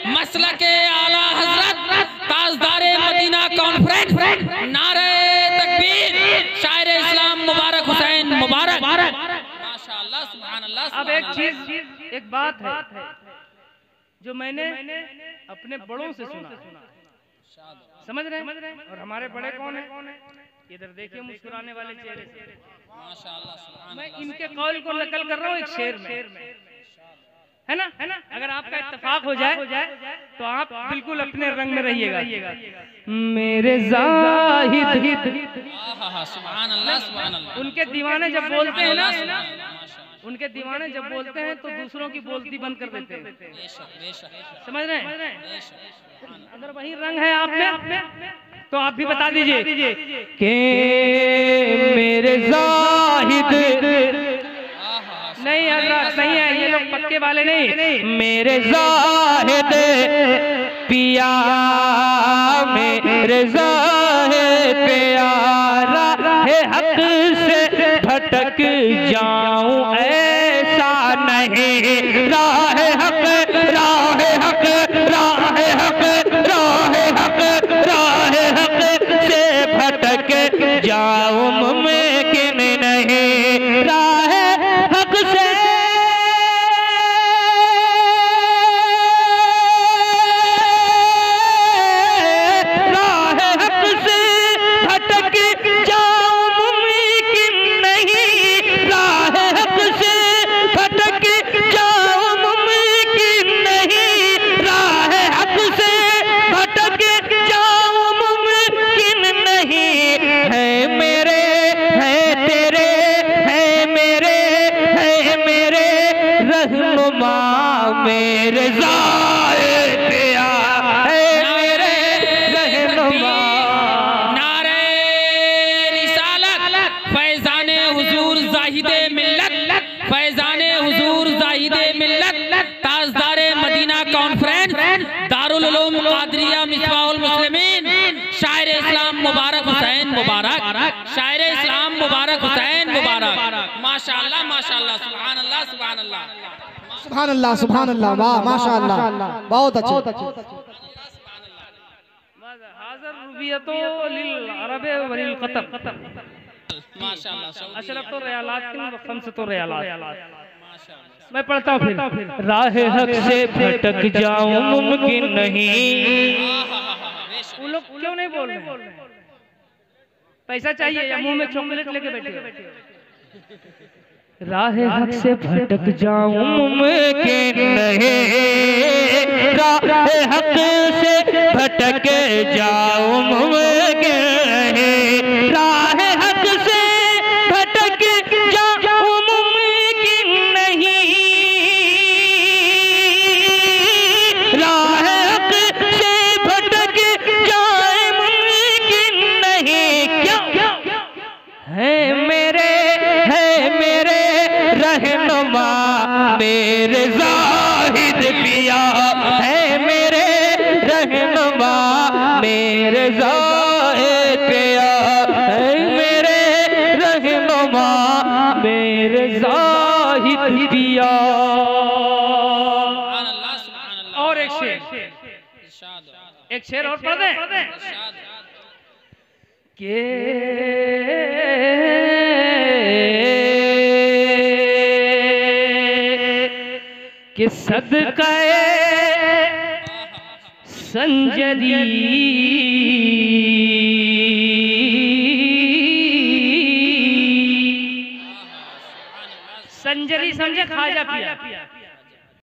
मसलके आला हजरत ताजदारे मदीना कॉन्फ्रेंस। नारे तकबीर, शायर इस्लाम मुबारक हुसैन मुबारक। माशाअल्लाह, सुभान अल्लाह। अब एक चीज, एक बात है जो मैंने अपने बड़ों से सुना, समझ रहे हैं? और हमारे बड़े कौन है? इधर देखिए मुस्कुराने वाले चेहरे से। माशाअल्लाह, मैं इनके कौल को नकल कर रहा हूँ एक शेर में, है ना? अगर आपका इत्तेफाक हो जाए तो आप बिल्कुल अपने रंग में रहिएगा। मेरे जाहिद, सुभान अल्लाह, सुभान अल्लाह। उनके दीवाने जब बोलते हैं ना, उनके दीवाने जब बोलते हैं तो दूसरों की बोलती बंद कर देते हैं, समझ रहे हैं? अगर वही रंग है आप में तो आप भी बता दीजिए कि मेरे जाहिद। नहीं हजरत, नहीं है, ये लोग पक्के वाले नहीं। मेरे जाहिद पिया, मेरे जाहिद प्यारा है, हक से भटक जाऊं ऐसा नहीं। राह हक, राह हक, राह हक, राह हक, राह हक से भटक जाऊं मुमकिन नहीं। राह हक से ज़ाहिद पिया है मेरे रहनुमा। नारे रिसालत फैजाने हुजूर जाहिदे मिल्लत, फैजाने हुजूर जाहिदे मिल्लत, ताजदारे मदीना कॉन्फ्रेंस, दारुल उलूम कादरिया मिसबाहुल मुस्लिमीन, शायर इस्लाम मुबारक हुसैन मुबारक, शायर इस्लाम मुबारक हुसैन मुबारक। माशाअल्लाह माशाअल्लाह, सुभान अल्लाह सुभान अल्लाह, सुभान अल्लाह सुभान अल्लाह, वाह माशाअल्लाह, बहुत अच्छे। हाज़िर रुबियतो लिल अरब वलिल क़तर, माशाअल्लाह। अशरफ तो रियालात के खम्स तो रियालात। मैं पढ़ता हूँ फिर। राह हक से भटक जाऊं मुमकिन नहीं। वो लोग क्यों नहीं बोल रहे? पैसा चाहिए या मुंह में चॉकलेट लेके बैठे? राह हक से भटक जाऊं मुमकिन नहीं, राह हक से भटक जाऊं मुमकिन नहीं, राह हक से भटक जाऊं मुमकिन नहीं, राह हक से भटक जाए मुमकिन नहीं। क्या है मेरे रहनुमा मेरे ज़ाहिद पिया है मेरे रहनुमा मेरे ज़ाहिद पिया है मेरे रहनुमा मेरे ज़ाहिद पिया। और एक शेर और पढ़ दें कि सदक़े संजरी संजरी समझे ख्वाजा पिया,